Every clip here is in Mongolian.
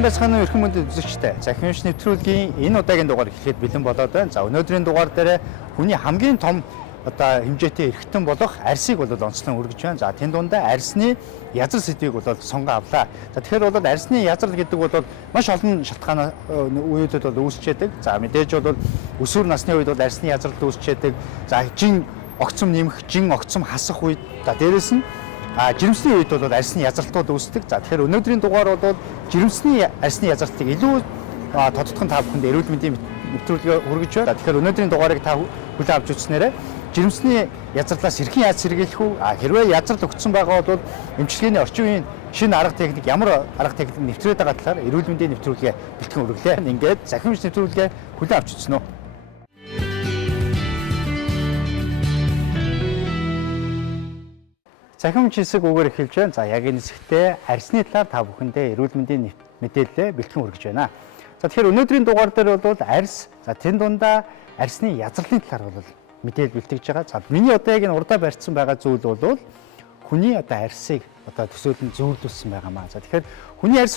Сайн байцгаана уу эрхэм мөндөд үзэгчтэй. Цахим Эмч нэвтрүүлгийн энэ удаагийн дугаар эхлэхэд бэлэн болоод байна. За өнөөдрийн дугаар дээр хүний хамгийн том хэмжээтэй эрхтэн болох арьсыг онцлон өргөж байна. За тэнд дундаа арьсны язрал сэдвийг сонгон авлаа. За тэгэхээр арьсны язрал гэдэг маш олон шалтгаан үеүүдэд үүсч яадаг. За мэдээж өсвөр насны үед арьсны язрал үүсч яадаг. За жин огцом нэмэх, жин огцом хасах үед дээрээс нь жирэмсний үед арьсны язралтууд үүсдэг. За тэгэхээр өнөөдрийн дугаар жирэмсний арьсны язралтыг илүү тодтогхон та бүхэнд эрүүл мэндийн нэвтрүүлгээ хүргэж байна. Тэгэхээр өнөөдрийн дугаарыг та хүлээн авч үзснээрээ жирэмсний язралаас хэрхэн яаж сэргийлэх вэ? Хэрвээ язрал өгсөн байгаа бол эмчилгээний орчин үеийн шинэ арга техник ямар арга техник нэвтрээд байгаа талаар эрүүл мэндийн нэвтрүүлгээ бэлтгэн өргөлээ. Ингээд Цахим Эмч нэвтрүүлгээ хүлээн авч үзсэн үү? Цахим Эмч хэсэг үгээр эхэлж байна. За яг энэ хэсэгтээ арьсны талаар та бүхэндээ эрүүл мэндийн мэдээлэл бэлтгэн хүргэж байна. За тэгэхээр өнөөдрийн дугаар дээр арьс, за тэн дундаа арьсны язралын талаар мэдээлэл бэлтгэж байгаа. За миний яг энэ урдаа барьсан байгаа зүйл бол хүний арьсыг төсөөлөн зөвлөсөн байгаамаа. За тэгэхээр хүний арьс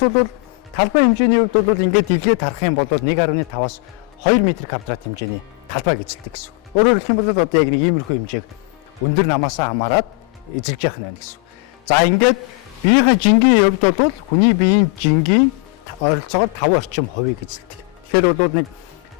талбай хэмжээний хувьд ингээд илгээд харах юм бол 1.5-аас 2 м² хэмжээний талбайг эзэлдэг гэсэн. Өөрөөр хэлэх юм бол яг нэг иймэрхүү хэмжээг өндөр намаасаа хамаарат эзэлж явах нь байна гэсэн. За ингээд биеийн жингийн хувьд хүний биеийн жингийн ойролцоогоор 5 орчим хувийг эзэлдэг. Тэгэхээр нэг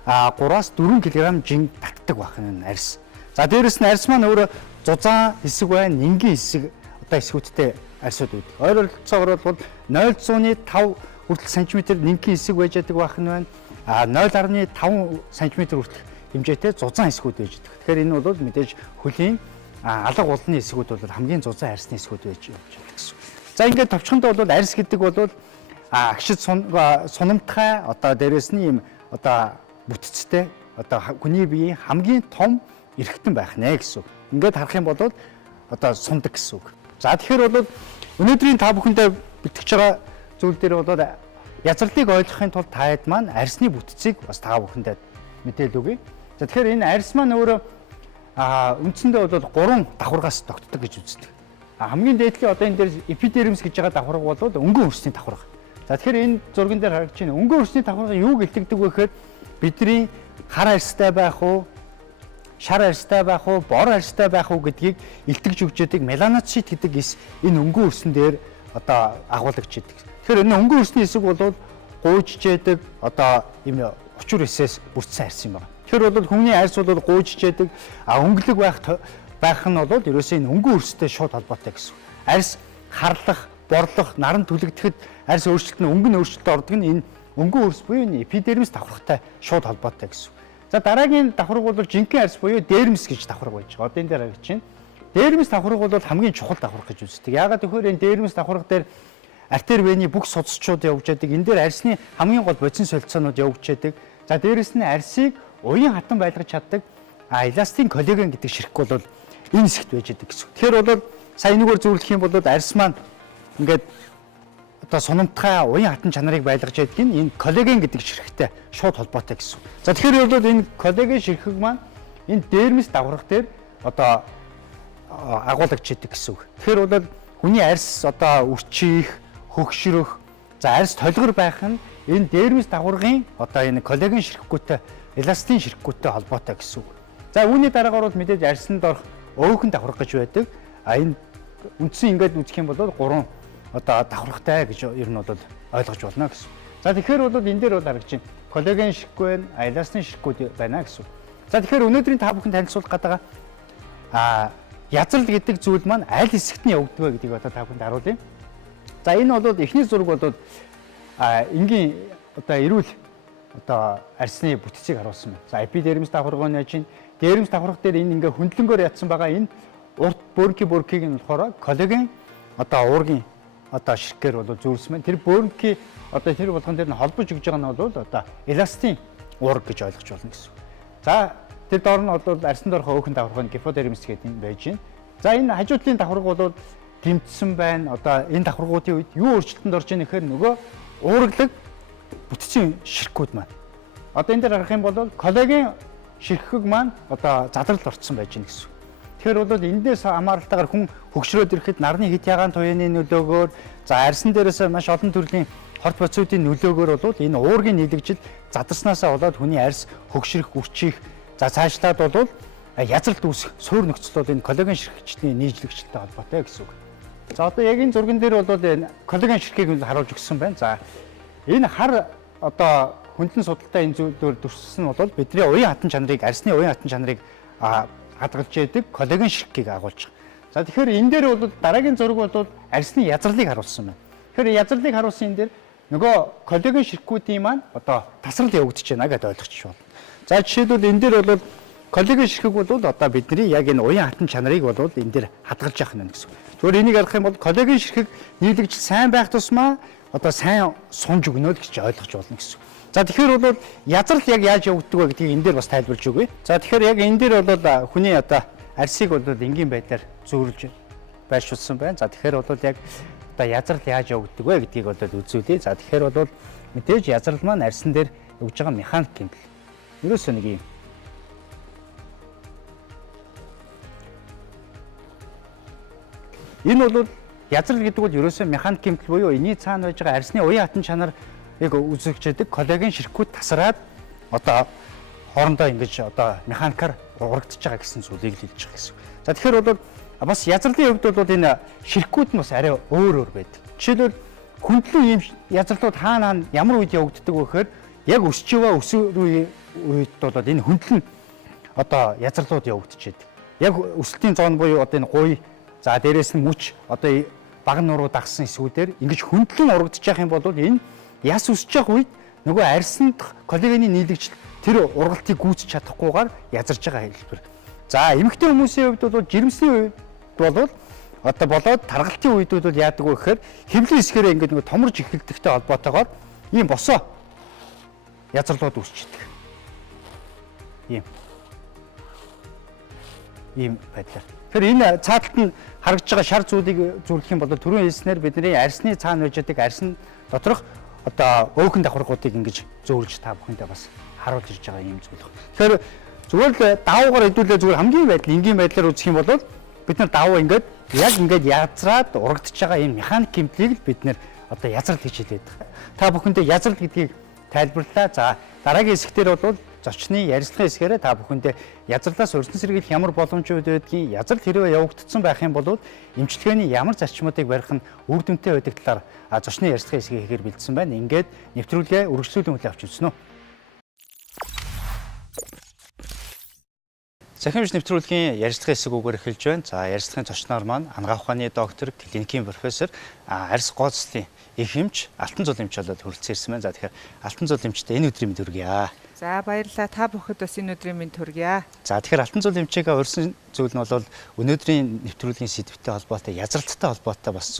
3-аас 4 кг жин татдаг байх нь арьс. За дээрэс нь арьс маань өөрөө зузаан хэсэг байна, нингийн хэсэг хэсгүүдтэй арьсууд байдаг. Ойролцоогоор 0.5 хүртэл сантиметр нингийн хэсэг байж байдаг байх нь байна. 0.5 сантиметр хүртэл хэмжээтэй зузаан хэсгүүд байж байдаг. Тэгэхээр энэ бол мэдээж хөлийн алга уулны хэсгүүд хамгийн зузаан арьсны хэсгүүд байж байгаа гэсэн. За ингээд товчхондоо арьс гэдэг агшид сунамтгай дээрээс нь ийм бүтцтэй хүний биеийн хамгийн том эрхтэн байх нэ гэсэн. Ингээд харах юм бол сундаг гэсэн үг. За тэгэхээр өнөөдрийн та бүхэндээ бэлтгэж байгаа зүйл дээр язралыг ойлгохын тулд таад маань арьсны бүтцийг бас та бүхэндээ мэдээлэл өгье. За тэгэхээр энэ арьс маань өөрөө үндсэндээ 3 давхаргаас тогтдог гэж үздэг. Хамгийн дээдлийн энэ дээр эпидермис гэж байгаа давхарга бол өнгөн өрсний давхарга. За тэгэхээр энэ зурган дээр харагдаж байна. Өнгөн өрсний давхарга юуг илтгэдэг вэ гэхээр бидний хар арьстай байх уу, шар арьстай байх уу, бор арьстай байх уу гэдгийг илтгэж өгч яадаг меланоцит гэдэг эс энэ өнгөн өрсөн дээр агуулж яадаг. Тэгэхээр энэ өнгөн өрсний хэсэг бол гуйжж яадаг ийм учир эсээс бүрдсэн арьс юм байна. Тэгэхээр хүний арьс гуйжж яадаг, өнгөлөг байх нь ерөөсөө энэ өнгөн өрстэй шууд холбоотой гэсэн. Арьс харлах, борлох, наран түлэгдэхэд арьс өөрчлөлт нь өнгөн өөрчлөлтөд ордог нь энэ өнгөн өрс буюу энэ эпидермис давхаргатай шууд холбоотой гэсэн. За дараагийн давхарга бол жинхэнэ арьс буюу дермис гэж давхарга байж байгаа. Энэ дээр харагдаж байна. Дермис давхарга бол хамгийн чухал давхарга гэж үздэг. Яагаад гэвэл энэ дермис давхарга дээр артер вены бүх судасчууд явж яадаг. Энэ дээр арьсны хамгийн гол бодис солилцоонууд явж яадаг. За дээрэс нь арьсыг уян хатан байлгаж чаддаг эластин коллаген гэдэг ширхэг бол энэ хэсэгт байж яадаг гэсэн. Тэгэхээр сая энэгээр зөвлөх юм бол арьс маань ингээд сунамтгай уян хатан чанарыг байлгаж ядг нь энэ коллаген гэдэг ширхэгтэй шууд холбоотой гэсэн. За тэгэхээр энэ коллаген ширхэг маань энэ дермис давхарга дээр агуулж яддаг гэсэн үг. Тэгэхээр хүний арьс үрчих, хөгшрөх, за арьс толгор байх нь энэ дермис давхаргын энэ коллаген ширхэггүйтэй, эластин ширхэггүйтэй холбоотой гэсэн үг. За үүний дараагаар мэдээж арьсанд орох өөхөн давхарга гэж байдаг. Энэ үндсэн ингээд үзэх юм бол 3 давхаргатай гэж ер нь ойлгож болно гэсэн. За тэгэхээр энэ дээр харагдаж байна. Коллаген ширхэг байна, эластин ширхгүүд байна гэсэн. За тэгэхээр өнөөдрийн та бүхэн танилцуулах гэдэг язрал гэдэг зүйл маань аль хэсэгт нь явагддаг вэ гэдгийг та бүхэнд харуулъя. За энэ эхний зураг энгийн эрүүл арьсны бүтцийг харуулсан байна. За эпидермис давхарга нь яаж вэ? Дермис давхарга дээр энэ ингээ хөндлөнгөөр ядсан байгаа энэ урт бөркийг нь болохоор коллаген уургийн ширхгээр зөөрлсөн байна. Тэр бөрки тэр болгон дээр нь холбож өгж байгаа нь бол эластин уург гэж ойлгож болно гэсэн. За тэр доор нь арьсанд орох өөхөн давхарга нь гиподермис гэдэг юм байж байна. За энэ хажуудлын давхарга бол гэмтсэн байна. Энэ давхаргуудын үед юу өөрчлөлтөнд орж ийнэ гэхээр нөгөө уурглаг бүтцийн ширхгүүд маань. Энэ дээр харах юм бол коллаген ширхэг маань задралд орцсон байж гэнэ гэсэн. Тэгэхээр эндээс хамааралтайгаар хүн хөгшрөөд ирэхэд нарны хит ягаан туяаны нөлөөгөөр за арьсан дээрээс маш олон төрлийн хорт боцоодын нөлөөгөөр бол энэ уургийн нийлэгжил задарснаасаа болоод хүний арьс хөгшрөх, үрчих, за цаашлаад бол язралт үүсэх суурь нөхцөл бол энэ коллаген ширхэгчлийн нийлэгжилтэй холбоотой гэсэн үг. За одоо яг энэ зурган дээр бол энэ коллаген ширхгийг харуулж өгсөн байна. За энэ хар одоо хөндлөн судалтай энэ зүйлээр дүрссэн бол бидний уян хатан чанарыг, арьсны уян хатан чанарыг хадгалж яадаг коллаген ширхгийг агуулж байгаа. За тэгэхээр энэ дээр бол дараагийн зураг бол арьсны язралыг харуулсан байна. Тэгэхээр язралыг харуулсан энэ дээр нөгөө коллаген ширхгүүдийн маань одоо тасрал явагдаж байна гэдээ ойлгочих болно. За жишээлбэл энэ дээр бол коллаген ширхэг бол одоо бидний яг энэ уян хатан чанарыг бол энэ дээр хадгалж явах нь гэсэн. Зөвхөн энийг ярих юм бол коллаген ширхэг нийлэгжил сайн байх тусмаа одоо сайн сунж өгнө л гэж ойлгож болно гэсэн. За тэгэхээр бол язрал яг яаж явагддаг вэ гэдгийг энэ дээр бас тайлбарж өгье. За тэгэхээр яг энэ дээр бол хүний одоо арьсыг бол энгийн байдлаар зөөрлж байршуулсан байна. За тэгэхээр бол яг одоо язрал яаж явагддаг вэ гэдгийг бол үзүүлье. За тэгэхээр бол мэдээж язрал маань арьсан дээр явж байгаа механик гэмтэл. Ерөөсөө нэг юм. Энэ бол язрал гэдэг бол ерөөсөө механик гэмтэл буюу энэний цаана байж байгаа арьсны уян хатан чанар яг үзэгчдэг коллаген ширхгүүд тасраад одоо хоорондоо ингэж одоо механикаар урагдж байгаа гэсэн зүйлийг хэлж байгаа гэсэн. За тэгэхээр бол бас язралын хувьд бол энэ ширхгүүд нь бас арай өөр байдаг. Жишээлбэл хөндлөн ийм язралууд хаана ямар үед явагддаг вэ гэхээр яг өсч яваа өсвөр үед бол энэ хөндлөн одоо язралууд явагдаж байдаг. Яг өсөлтийн зоон буюу одоо энэ гуй, за дээрээс нь мүч одоо баг нуруу дагсан эсвүүдээр ингэж хөндлөн урагдж явах юм бол энэ яс өсч явах үед нөгөө арьсанд коллагены нийлэгжил тэр ургалтыг гүйцэж чадахгүйгээр язарж байгаа хэлбэр. За эмэгтэй хүмүүсийн хувьд бол жирэмсний үед бол одоо болоод таргалтын үед бол яадаг вэ гэхээр хэвлэн хэсгээрээ ингээд нөгөө томорж эхэлдэгтэй холбоотойгоор ийм босоо язралууд үүсчихдээ. Ийм байдлаар. Тэгэхээр энэ цааталт нь харагдж байгаа шар зүйлийг зөвлөх юм бол түрүүн хэлснээр бидний арьсны цаана байж байгаа арьсан доторх одоо өөхөн давхаргуудыг ингэж зөөрлж та бүхэндээ бас харуулж ирж байгаа юм зүйл. Тэгэхээр зүгээр л давуугаар хэдүүлээ зүгээр хамгийн байдал энгийн байдлаар үзэх юм бол бид нар давуу ингээд яг ингээд язраад урагдж байгаа энэ механик гэмтлийг л бид нэр одоо язрал гэж хэлээд байгаа. Та бүхэндээ язрал гэдгийг тайлбарлаа. За дараагийн хэсгээр бол зочны ярилцлагын хэсгээрээ та бүхэндээ язралаас урьдчилан сэргийлэх ямар боломжууд байдгийг, язрал хэрвээ явагдсан байх юм бол эмчилгээний ямар зарчмуудыг барих нь үр дүнтэй байдаг талаар зочны ярилцлагын хэсгийг ихээр бэлдсэн байна. Ингээд нэвтрүүлгээ үргэлжлүүлэн хүлээн авч үзсэн үү? Цахим Эмч нэвтрүүлгийн ярилцлагын хэсэг үгээр эхэлж байна. За ярилцлагын зочноор маань анагаах ухааны доктор, клиникийн профессор, арьс гооцлын их эмч, алтан зул эмч болоод хүрэлцэн ирсэн байна. За тэгэхээр алтан зул эмчтэй энэ өдрийн мэнд хүргье. За баярлалаа. Та бүхэд бас энэ өдрийн мэнд хүргье. За тэгэхээр алтан зул эмчээгээ урьсан зүйл нь бол өнөөдрийн нэвтрүүлгийн сэдвтэй холбоотой, язралттай холбоотой бас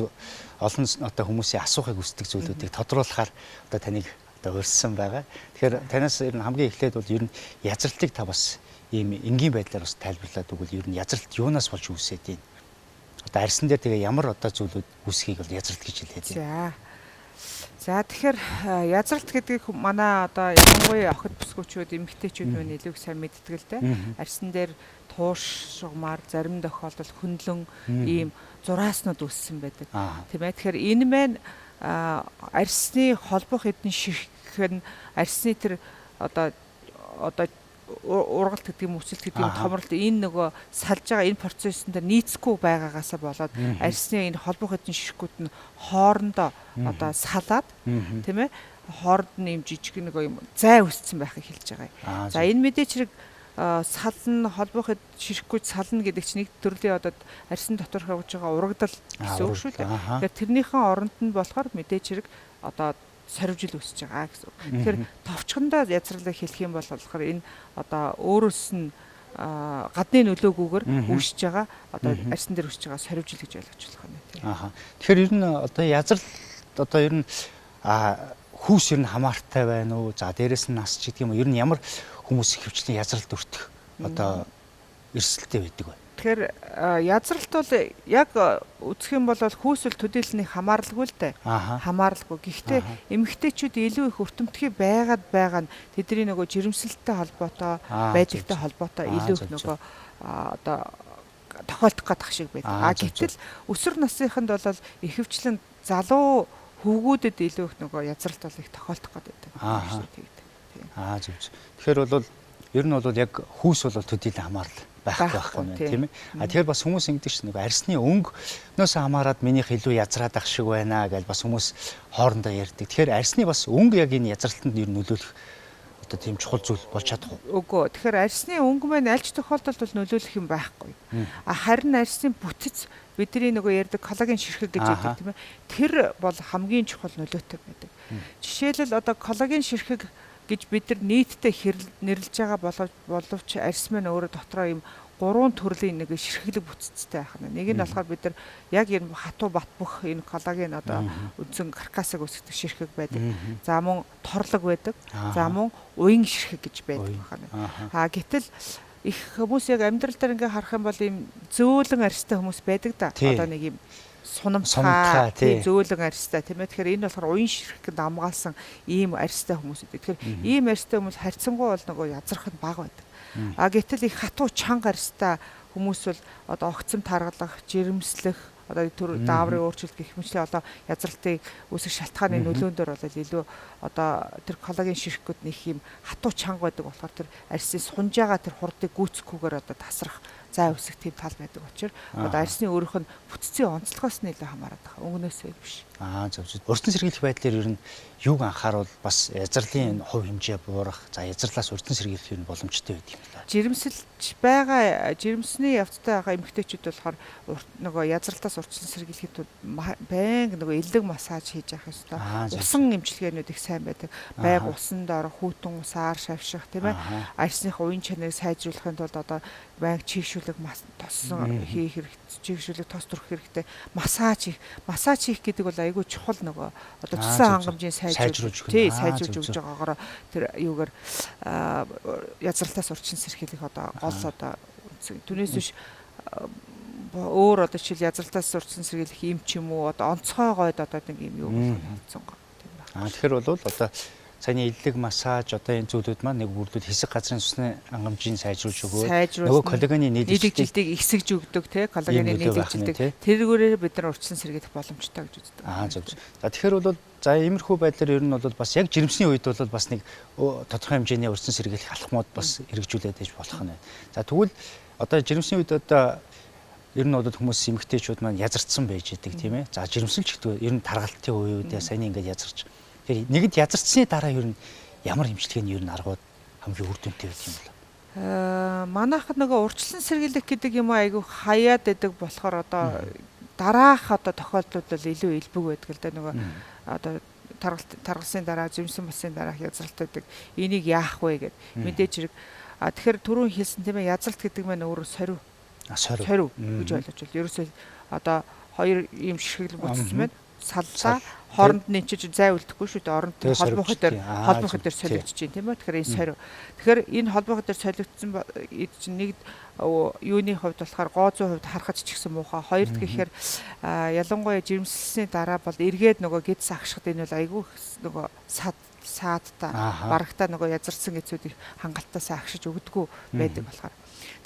олон одоо хүмүүсийн асуухыг хүсдэг зүйлүүдийг тодруулахаар одоо таныг одоо урьсан байгаа. Тэгэхээр танаас ер нь хамгийн эхлээд бол ер нь язралтыг та бас ийм энгийн байдлаар бас тайлбарлаад өгвөл ер нь язралт юунаас болж үүсээд юм? Одоо арьсан дээр тэгээ ямар одоо зүйлүүд үүсхийг бол язралт гэж хэлээд байна. За тэгэхээр язралт гэдгийг манай одоо ялангуяа охид бүсгүүчүүд, эмэгтэйчүүд мөн илүү их сайн мэддэг л дээ. Арьсан дээр туушгамаар зарим тохиолдолд хөндлөн ийм зурааснууд үүссэн байдаг. Тийм ээ. Тэгэхээр энэ маань арьсны холбох эдэн ширхэх нь арьсны тэр одоо ургалт гэдэг юм, үсэлт гэдэг юм томролт энэ нөгөө салж байгаа энэ процессын дээр нийцэхгүй байгаагаасаа болоод арьсны энэ холбох эдэн ширхгүүд нь хоорондоо одоо салаад тийм ээ хооронд нь юм жижиг нэг юм зай үсцэн байхыг хэлж байгаа юм. За энэ мэдээч хэрэг сална холбох эдэн ширхгүүд сална гэдэг чинь нэг төрлийн одоо арьсан доторх явж байгаа урагдал гэсэн үг шүү дээ. Тэгэхээр тэрнийхэн оронд нь болохоор мэдээч хэрэг одоо сорвжил үсэж байгаа гэсэн. Тэгэхээр товчхондоо язралыг хэлэх юм бол болохоор энэ одоо өөрөөс нь гадны нөлөөгүйгээр үүсэж байгаа одоо арьсан дээр үүсэж байгаа сорвжил гэж ойлгож болох юм тийм. Тэгэхээр ер нь одоо язрал одоо ер нь хүүс ер нь хамаартай байна уу? За дээрэс нь нас ч гэдэг юм уу? Ер нь ямар хүмүүс хөвчлэн язралд өртөх одоо эрсдэлтэй байдаг вэ? Тэгэхээр язралт бол яг үзэх юм бол хүүсэл төдийлний хамааралгүй л дээ. Хамааралгүй. Гэхдээ эмэгтэйчүүд илүү их өртөмтгий байгаа нь тэдний нөгөө жирэмсэлтэй холбоотой, байдагтай холбоотой илүү их нөгөө одоо тохиолдох гадах шиг байдаг. Гэтэл өсвөр насныханд бол ихэвчлэн залуу хөвгүүдэд илүү их нөгөө язралт бол их тохиолдох гэдэг. Зөв. Тэгэхээр бол ер нь бол яг хүүс бол төдийлөн хамаарал байхгүй байна тийм ээ. Тэгэхээр бас хүмүүс ингэдэг чинь нөгөө арьсны өнгнөөс хамаарад минийх илүү язраад ах шиг байна гэж бас хүмүүс хоорондоо ярьдаг. Тэгэхээр арьсны бас өнгө яг энэ язралтанд ер нь нөлөөлөх одоо тийм чухал зүйл болж чадах уу? Үгүй. Тэгэхээр арьсны өнгө маань аль ч тохиолдолд бол нөлөөлөх юм байхгүй. Харин арьсны бүтэц бидний нөгөө ярьдаг коллаген ширхэг гэж ярьдаг тийм ээ. Тэр бол хамгийн чухал нөлөөтэй байдаг. Жишээлбэл одоо коллаген ширхэг гэж бид нар нийтдээ нэрлэж байгаа боловч арьс маань өөрөө дотроо ийм 3 төрлийн нэг ширхэглэг бүтцтэй байх нь. Нэг нь болохоор бид нар яг энэ хатуу бат бөх энэ коллаген одоо үндсэн каркасыг үүсгдэг ширхэг байдаг. За мөн торлог байдаг. За мөн уян ширхэг гэж байдаг байна. Гэтэл их хүмүүс яг амьдрал дээр ингээ харах юм бол ийм зөөлөн арьстай хүмүүс байдаг да. Одоо нэг ийм сунамцаа зөөлөн арьстай тийм ээ. Тэгэхээр энэ болохоор уян ширхэгэнд амгаалсан ийм арьстай хүмүүс үү. Тэгэхээр ийм арьстай хүмүүс харьцангуй бол нөгөө язрах нь бага байдаг. Гэтэл их хатуу чанга арьстай хүмүүс бол одоо огцом таргалах, жирэмслэх, одоо төр дааврын өөрчлөлт гэх мэтлээ одоо язралтыг үүсэх шалтгааны нөлөөн дээр бол илүү одоо тэр коллаген ширхгүүд нэг юм хатуу чанга байдаг болохоор тэр арьсын сунж байгаа тэр хурдыг гүйцэхгүйгээр одоо тасрах зай үсэх тийм тал байдаг учраас одоо арьсны өөрийнх нь бүтцийн онцлогоос нь илүү хамаарат байгаа. Өнгнөөсөө биш. Зөв. Урьдчилан сэргийлэх байдлаар ер нь юуг анхааруул бас язралын хувь хэмжээ буурах, за язралаас урьдчилан сэргийлэх нь боломжтой байдаг юм байна. Жирэмсэлж байгаа жирэмсний явцтай байгаа эмэгтэйчүүд болохоор нөгөө язралтаас урьдчилан сэргийлэхэд байнга нөгөө элэг массаж хийж явах ёстой. Усан эмчилгээнүүд их сайн байдаг. Байг усанд орох, хүйтэн усаар шавших тийм ээ. Арьсных уян чанарыг сайжруулахын тулд одоо байнга чийгшүүлэг тоссон хийх хэрэгтэй. Чийгшүүлэг тос төрөх хэрэгтэй. Массаж хийх гэдэг бол айгүй чухал нөгөө одоо цэцэн хангамжийн сайжруулж өгж байгаагаар тэр юугаар язралтаас урьдчилан сэргийлэх одоо гол одоо түүнээс биш өөр одоо жишээл язралтаас урьдчилан сэргийлэх юм ч юм уу одоо онцгой гойд одоо нэг юм юу болсон гоо тийм байна. Тэгэхээр бол одоо саяны элэг массаж одоо энэ зүйлүүд маань нэг бүрдүүд хэсэг газрын цусны хангамжийг сайжруулж өгөө. Нөгөө коллагены нийлэгжүүлэлтийг ихсэж өгдөг те коллагены нийлэгжүүлэлтийг тэргүүрээр бид нар урьдчилан сэргийлэх боломжтой гэж үздэг. Зөв. За тэгэхээр бол за иймэрхүү байдлаар ер нь бол бас яг жирэмсний үед бол бас нэг тодорхой хэмжээний урьдчилан сэргийлэх алхмууд бас хэрэгжүүлээд байж болох нь. За тэгвэл одоо жирэмсний үед одоо ер нь бол хүмүүс эмэгтэйчүүд маань язарцсан байж идэг тийм ээ. За жирэмсэлч гэдэг ер нь таргалтын үеүүдээ саяны ингээд язарч. Тэгэхээр нэгд язарцсны дараа ер нь ямар эмчилгээний ер нь аргууд хамгийн үр дүнтэй байдаг юм бол? Манайхад нөгөө урьдчилан сэргийлэх гэдэг юм айгүй хаяад байдаг болохоор одоо дараах одоо тохиолдлууд бол илүү элбэг байдаг л да нөгөө одоо таргалсны дараа жимсэн басны дараах язралт байдаг. Энийг яах вэ гэд мэдээж хэрэг. Тэгэхээр түрүүн хэлсэн тийм ээ язралт гэдэг маань өөрөө сорив гэж ойлгож байна. Ерөөсөө одоо хоёр ийм ширхэг бүтцсэн байна. Саллаа хооронд нь ч зай үлдэхгүй шүү дээ. Оронд холбоохот дээр солигдож байна тийм ээ. Тэгэхээр энэ сорив. Тэгэхээр энэ холбоохот дээр солигдсон чинь нэг юуны хувьд болохоор гоозын хувьд харахад ч ихсэн муухай. Хоёрд гэхээр ялангуяа жирэмслсний дараа бол эргээд нөгөө гидс агшихад энэ бол айгүй нөгөө саадтай барагтаа нөгөө язарсан гэцүүд их хангалттай агшиж өгдөггүй байдаг болохоор.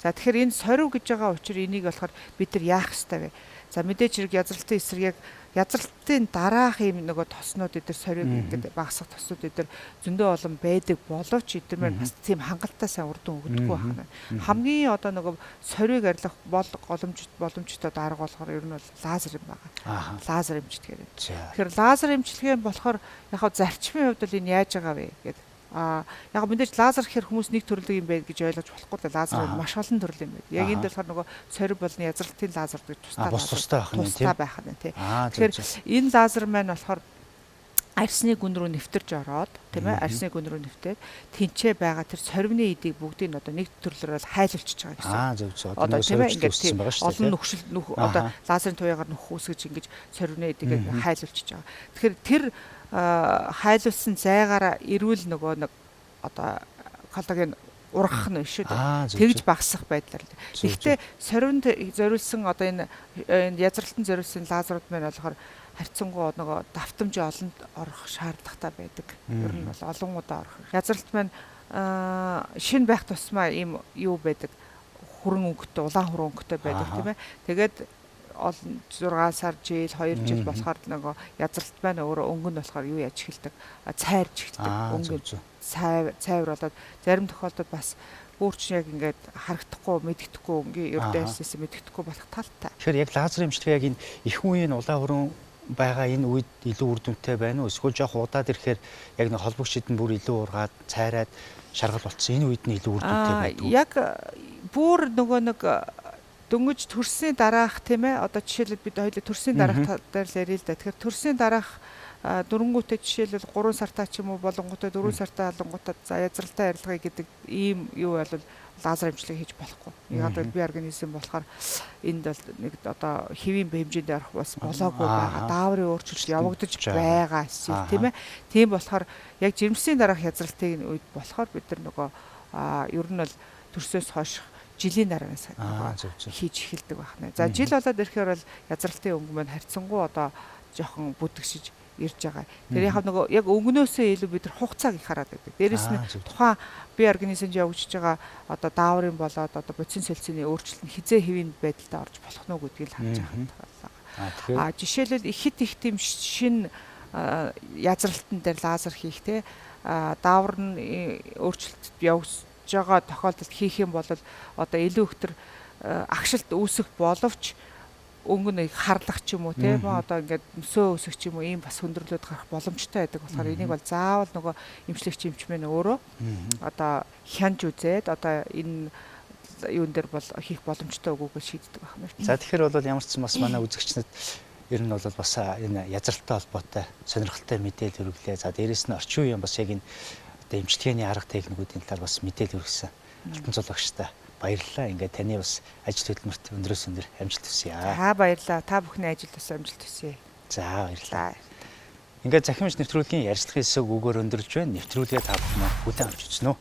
За тэгэхээр энэ сорив гэж байгаа учраас энийг болохоор бид нар яах ёстой вэ? За мэдээж хэрэг язралтын эсрэг яг язралтын дараах юм нөгөө тоснууд эдгээр сорив гэдэг багасгах тоснууд эдгээр зөндөө олон байдаг боловч эдгээр маань бас тийм хангалттай сайн үр дүн өгдөггүй байна. Хамгийн одоо нөгөө сорийг арилгах боломжтой дарга болохоор ер нь бол лазер юм байна. Лазер эмчилгээ. Тэгэхээр лазер эмчилгээ болохоор яг зарчмын хувьд бол энэ яаж байгаа вэ гэдэг. Яг мэдээж лазер гэхэр хүмүүс нэг төрлийн юм байг гэж ойлгож болохгүй л лазер маш олон төрлийн юм байна. Яг энд болохоор нөгөө сорив болны язралтын лазер гэж тусдаа байх нь тийм. Тэгэхээр энэ лазер маань болохоор арьсны гүн рүү нэвтэрж ороод тийм ээ арьсны гүн рүү нэвтээд тэнцээ байгаа тэр сорвны эдийг бүгдийг одоо нэг төрлөөр хайлуулчихж байгаа гэсэн. Зөв. Одоо тийм ээ ингээд олон нөхшил одоо лазерын туяагаар нөх үсгэж ингэж сорвны эдийг хайлуулчихж байгаа. Тэгэхээр тэр хайлуулсан зайгаараа ирүүл нөгөө нэг одоо коллаген ургах нь шүү дээ. Тэгж багасах байдлаар. Гэхдээ сорвинд зориулсан одоо энэ язралтанд зориулсан лазерууд маань болохоор харьцангуй нөгөө давтамж олонд орох шаардлагатай байдаг. Ер нь бол олон удаа орох. Язралт маань шин байх тусмаа ийм юу байдаг. Хүрэн өнгөтэй, улаан хүрэн өнгөтэй байдаг тийм ээ. Тэгээд олон 6 сар жил 2 жил болохоор нөгөө язралт байна өөрөө өнгө нь болохоор юу яаж эхэлдэг цайрж эхэлдэг өнгө цайвар болоод зарим тохиолдолд бас бүрч яг ингээд харагдахгүй мэддэхгүй өнгийн ердөөсөөс мэддэхгүй болох талтай. Тэгэхээр яг лазер эмчилгээ яг энэ их үеийн улаан хүрэн байгаа энэ үед илүү үр дүнтэй байна уу? Эсвэл жоох удаад ирэхээр яг нэг холбогчид нь бүр илүү ургаад цайраад шаргал болцсон энэ үед нь илүү үр дүнтэй байдаг. Яг бүр нөгөө нэг дөнгөж төрсний дараах тийм ээ одоо жишээлбэл бид хоёул төрсний дараах дээр л ярил л да. Тэгэхээр төрсний дараах дөрөнгөтэй жишээлбэл 3 сартаа ч юм уу болонготой 4 сартаа алангуудад за язралтай арилгая гэдэг ийм юу бол лазер эмчилгээ хийж болохгүй. Яг л би организм болохоор энд бол нэг одоо хэвийн хэмжээнд арах бас болоогүй байгаа. Дааврын өөрчлөлт явагдаж байгаа эсвэл тийм ээ. Тийм болохоор яг жирэмсний дараах язралтын үед болохоор бид нар нөгөө ер нь бол төрсөөс хойш жилийн дараагаас хийж эхэлдэг байна. За жил болоод ирэхээр бол язралтын өнгө маань харьцангуй одоо жоохон бүдгшиж ирж байгаа. Тэр яг нөгөө яг өнгнөөсөө илүү бид нар хугацааг их хараад байдаг. Дээрэс нь тухайн бие организмд явагдаж байгаа одоо дааврын болоод одоо бодис сэлцэний өөрчлөлт нь хизээ хэвийн байдалд орж болох нь гэдгийг харж байгаа. Жишээлбэл ихэд их тийм шин язралтан дээр лазер хийх те даавар нь өөрчлөлтөд явж байгаа тохиолдолд хийх юм бол одоо илүү ихтер агшилт үүсэх боловч өнгө нэг харлах ч юм уу тийм одоо ингээд мөсөө өсөх ч юм уу ийм бас хөндөрлөд гарах боломжтой байдаг болохоор энийг бол заавал нөгөө эмчилэгч эмчмэн өөрөө одоо хянж үзээд одоо энэ юун дээр бол хийх боломжтой үгүйгээ шийддэг байна. За тэгэхээр бол ямар ч юм бас манай үзэгчнэд ер нь бол бас энэ язралтай холбоотой сонирхолтой мэдээлэл өргөлээ. За дээрэс нь орчин үеийн бас яг энэ одоо эмчилгээний арга техникүүдийн талаар бас мэдээлэл өргөсөн алтан цулагчтай баярлалаа. Ингээд таны бас ажил хөдөлмөрт өндрөөс өндөр амжилт хүсье. За баярлалаа. Та бүхний ажилд бас амжилт хүсье. За баярлалаа. Ингээд Цахим Эмч нэвтрүүлгийн ярилцлагын хэсэг үгээр өндөрлж байна. Нэвтрүүлгээ та бүхэн бүдэн авч үзнэ үү?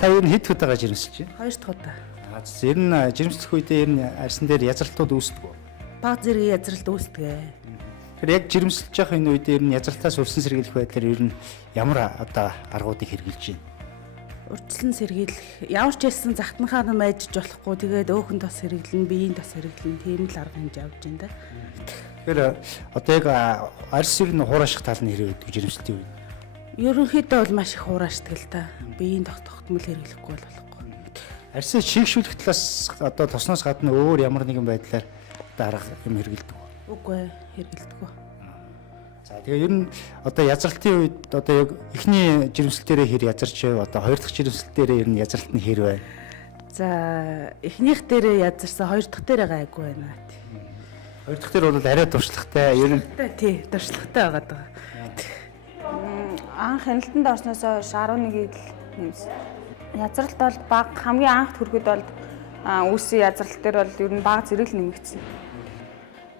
Та ер нь хэд удаа жирэмсэж байна? 2 дахь удаа. Ер нь жирэмслэх үедээ ер нь арьсан дээр язралтууд үүсдэг үү? Баг зэргийн язралт үүсдэг. Тэгэхээр яг жирэмсэлж байгаа энэ үедээ ер нь язралтаас урьдчилан сэргийлэх байдлаар ер нь ямар одоо аргуудыг хэрэгжилж байна? Урьдчилан сэргийлэх ямар ч хэлсэн захтанхаа нам айжж болохгүй тэгээд өөхөн тос сэргийлнэ, биеийн тос сэргийлнэ тийм л арга хэмжээ авч байна да. Тэгэхээр одоо яг арьсыг нь хурааших тал нь хэрэг өгдөг жирэмсэлтийн үед. Ерөнхийдөө бол маш их хураашдаг л та. Биеийн тогтмол хэрэглэхгүй бол болохгүй. Арьсыг шийгшүүлэх талаас одоо тосноос гадна өөр ямар нэгэн байдлаар дарга юм хэрэгэлдэг үү? Үгүй хэрэгэлдэг. За тэгээ ер нь одоо язралтын үед одоо яг эхний жирэмсэлтээрээ хэр язарч байв, одоо хоёр дахь жирэмсэлтээрээ ер нь язралт нь хэр байна? За эхнийх дээрээ язарсан, хоёр дахь дээрээ гайгүй байна. Хоёр дахь дээр бол арай дуршлагтай ер нь. Тий, дуршлагтай байгаад байгаа. Анх хяналтанд орсноос хойш 11 жил нэмсэн. Язралт бол баг хамгийн анх төрөхөд бол үүссэн язралт дээр бол ер нь баг зэрэг л нэмэгдсэн.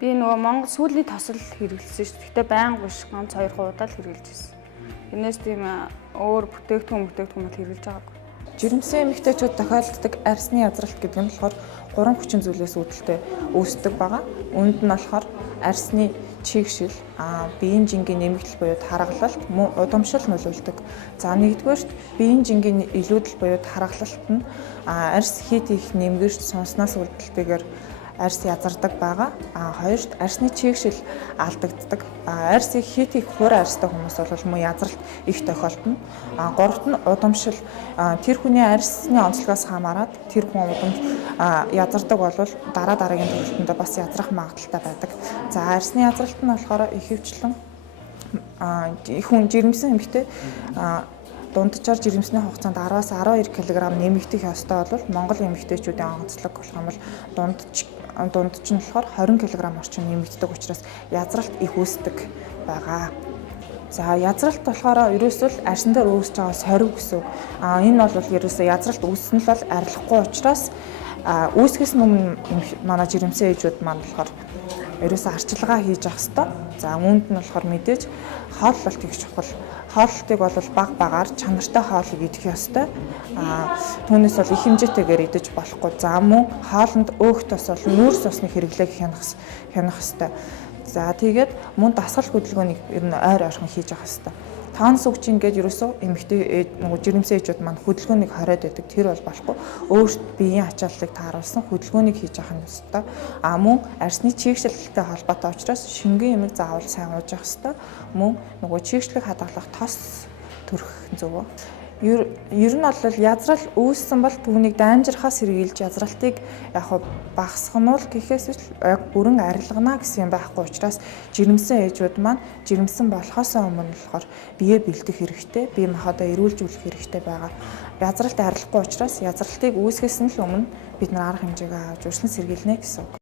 Би нөгөө Монгол сүүлийн тосол хэрэглэсэн шүү. Гэхдээ байнга биш ганц 2 удаа л хэрэглэж байсан. Энэс тийм өөр бүтээгдэхүүн бол хэрэглэж байгаагүй. Жирэмсэн эмэгтэйчүүд тохиолддог арьсны язралт гэдэг нь болохоор 3 хүчин зүйлээс үүдэлтэй үүсдэг байгаа. Үүнд нь болохоор арьсны чигшил, биеийн жингийн нэмэгдэл буюу тархалалт, мөн удамшил нөлөөлдөг. За нэгдүгээрт биеийн жингийн илүүдэл буюу тархалалт нь арьс хит их нэмгэрч сонснаас үүдэлтэйгээр арьс язардаг байгаа. Хоёрт арьсны чигшил алдагддаг. Арьс их хит их хур арьстай хүмүүс бол мөн язралт их тохиолдно. Гуравт нь удамшил. Тэр хүний арьсны онцлогоос хамаарат тэр хүн удамж язардаг бол дараагийн төрөлтөнд бас язрах магадaltaй байдаг. За арьсны язралт нь болохоор ихэвчлэн хүн жирэмсэн эмэгтэй дунджаар жирэмсний хугацаанд 10-аас 12 кг нэмэгдэх ёстой бол Монгол эмэгтэйчүүдийн онцлог болох юм бол дундч нь болохоор 20 кг орчим нэмэгддэг учраас язралт их үүсдэг байгаа. За язралт болохоор ерөөсөө арьсан дээр үүсэж байгаа сорив гэсэн. Энэ бол ерөөсөө язралт үүснэ л бол арилахгүй учраас үүсгэс өмнө манай жирэмсэн ээжүүд маань болохоор ерөөсөө арчилгаа хийж авах хэвээр. За үүнд нь болохоор мэдээж хооллолт их чухал. Хооллолтыг бол баг багаар чанартай хоолыг идэх ёстой. Түүнээс бол их хэмжээтэйгээр идэж болохгүй. За мөн хоолнд өөх тос бол нүүрс усны хэрэглээг хянах ёстой. За тэгээд мөн дасгал хөдөлгөөнийг ер нь ойр ойрхон хийж явах хэрэгтэй. Таанс өгч ингээд ерөөсөө эмэгтэй нөгөө жирэмсэн ээжүүд маань хөдөлгөөнийг хориод байдаг. Тэр бол болохгүй. Өөрт биеийн ачааллыг тааруулсан хөдөлгөөнийг хийж явах нь ёстой. Мөн арьсны чийгшлэлтэй холбоотой учраас шингэн эмэг заавал сайн ууж явах ёстой. Мөн нөгөө чийгшлэг хадгалах тос төрөх зөв. Ер нь бол язрал үүссэн бол түүнийг даймжирхаас сэргийлж язралтыг яг багасгах гэхээс яг бүрэн арилгана гэсэн юм байхгүй учраас жирэмсэн ээжүүд маань жирэмсэн болохоос өмнө болохоор бие бэлдэх хэрэгтэй, бие махбодоо эрүүлжүүлэх хэрэгтэй байгаа. Язралт арилахгүй учраас язралтыг үүсгэхээс нь л өмнө бид нар арга хэмжээгээ авч үргэлжлэн сэргийлнэ гэсэн үг.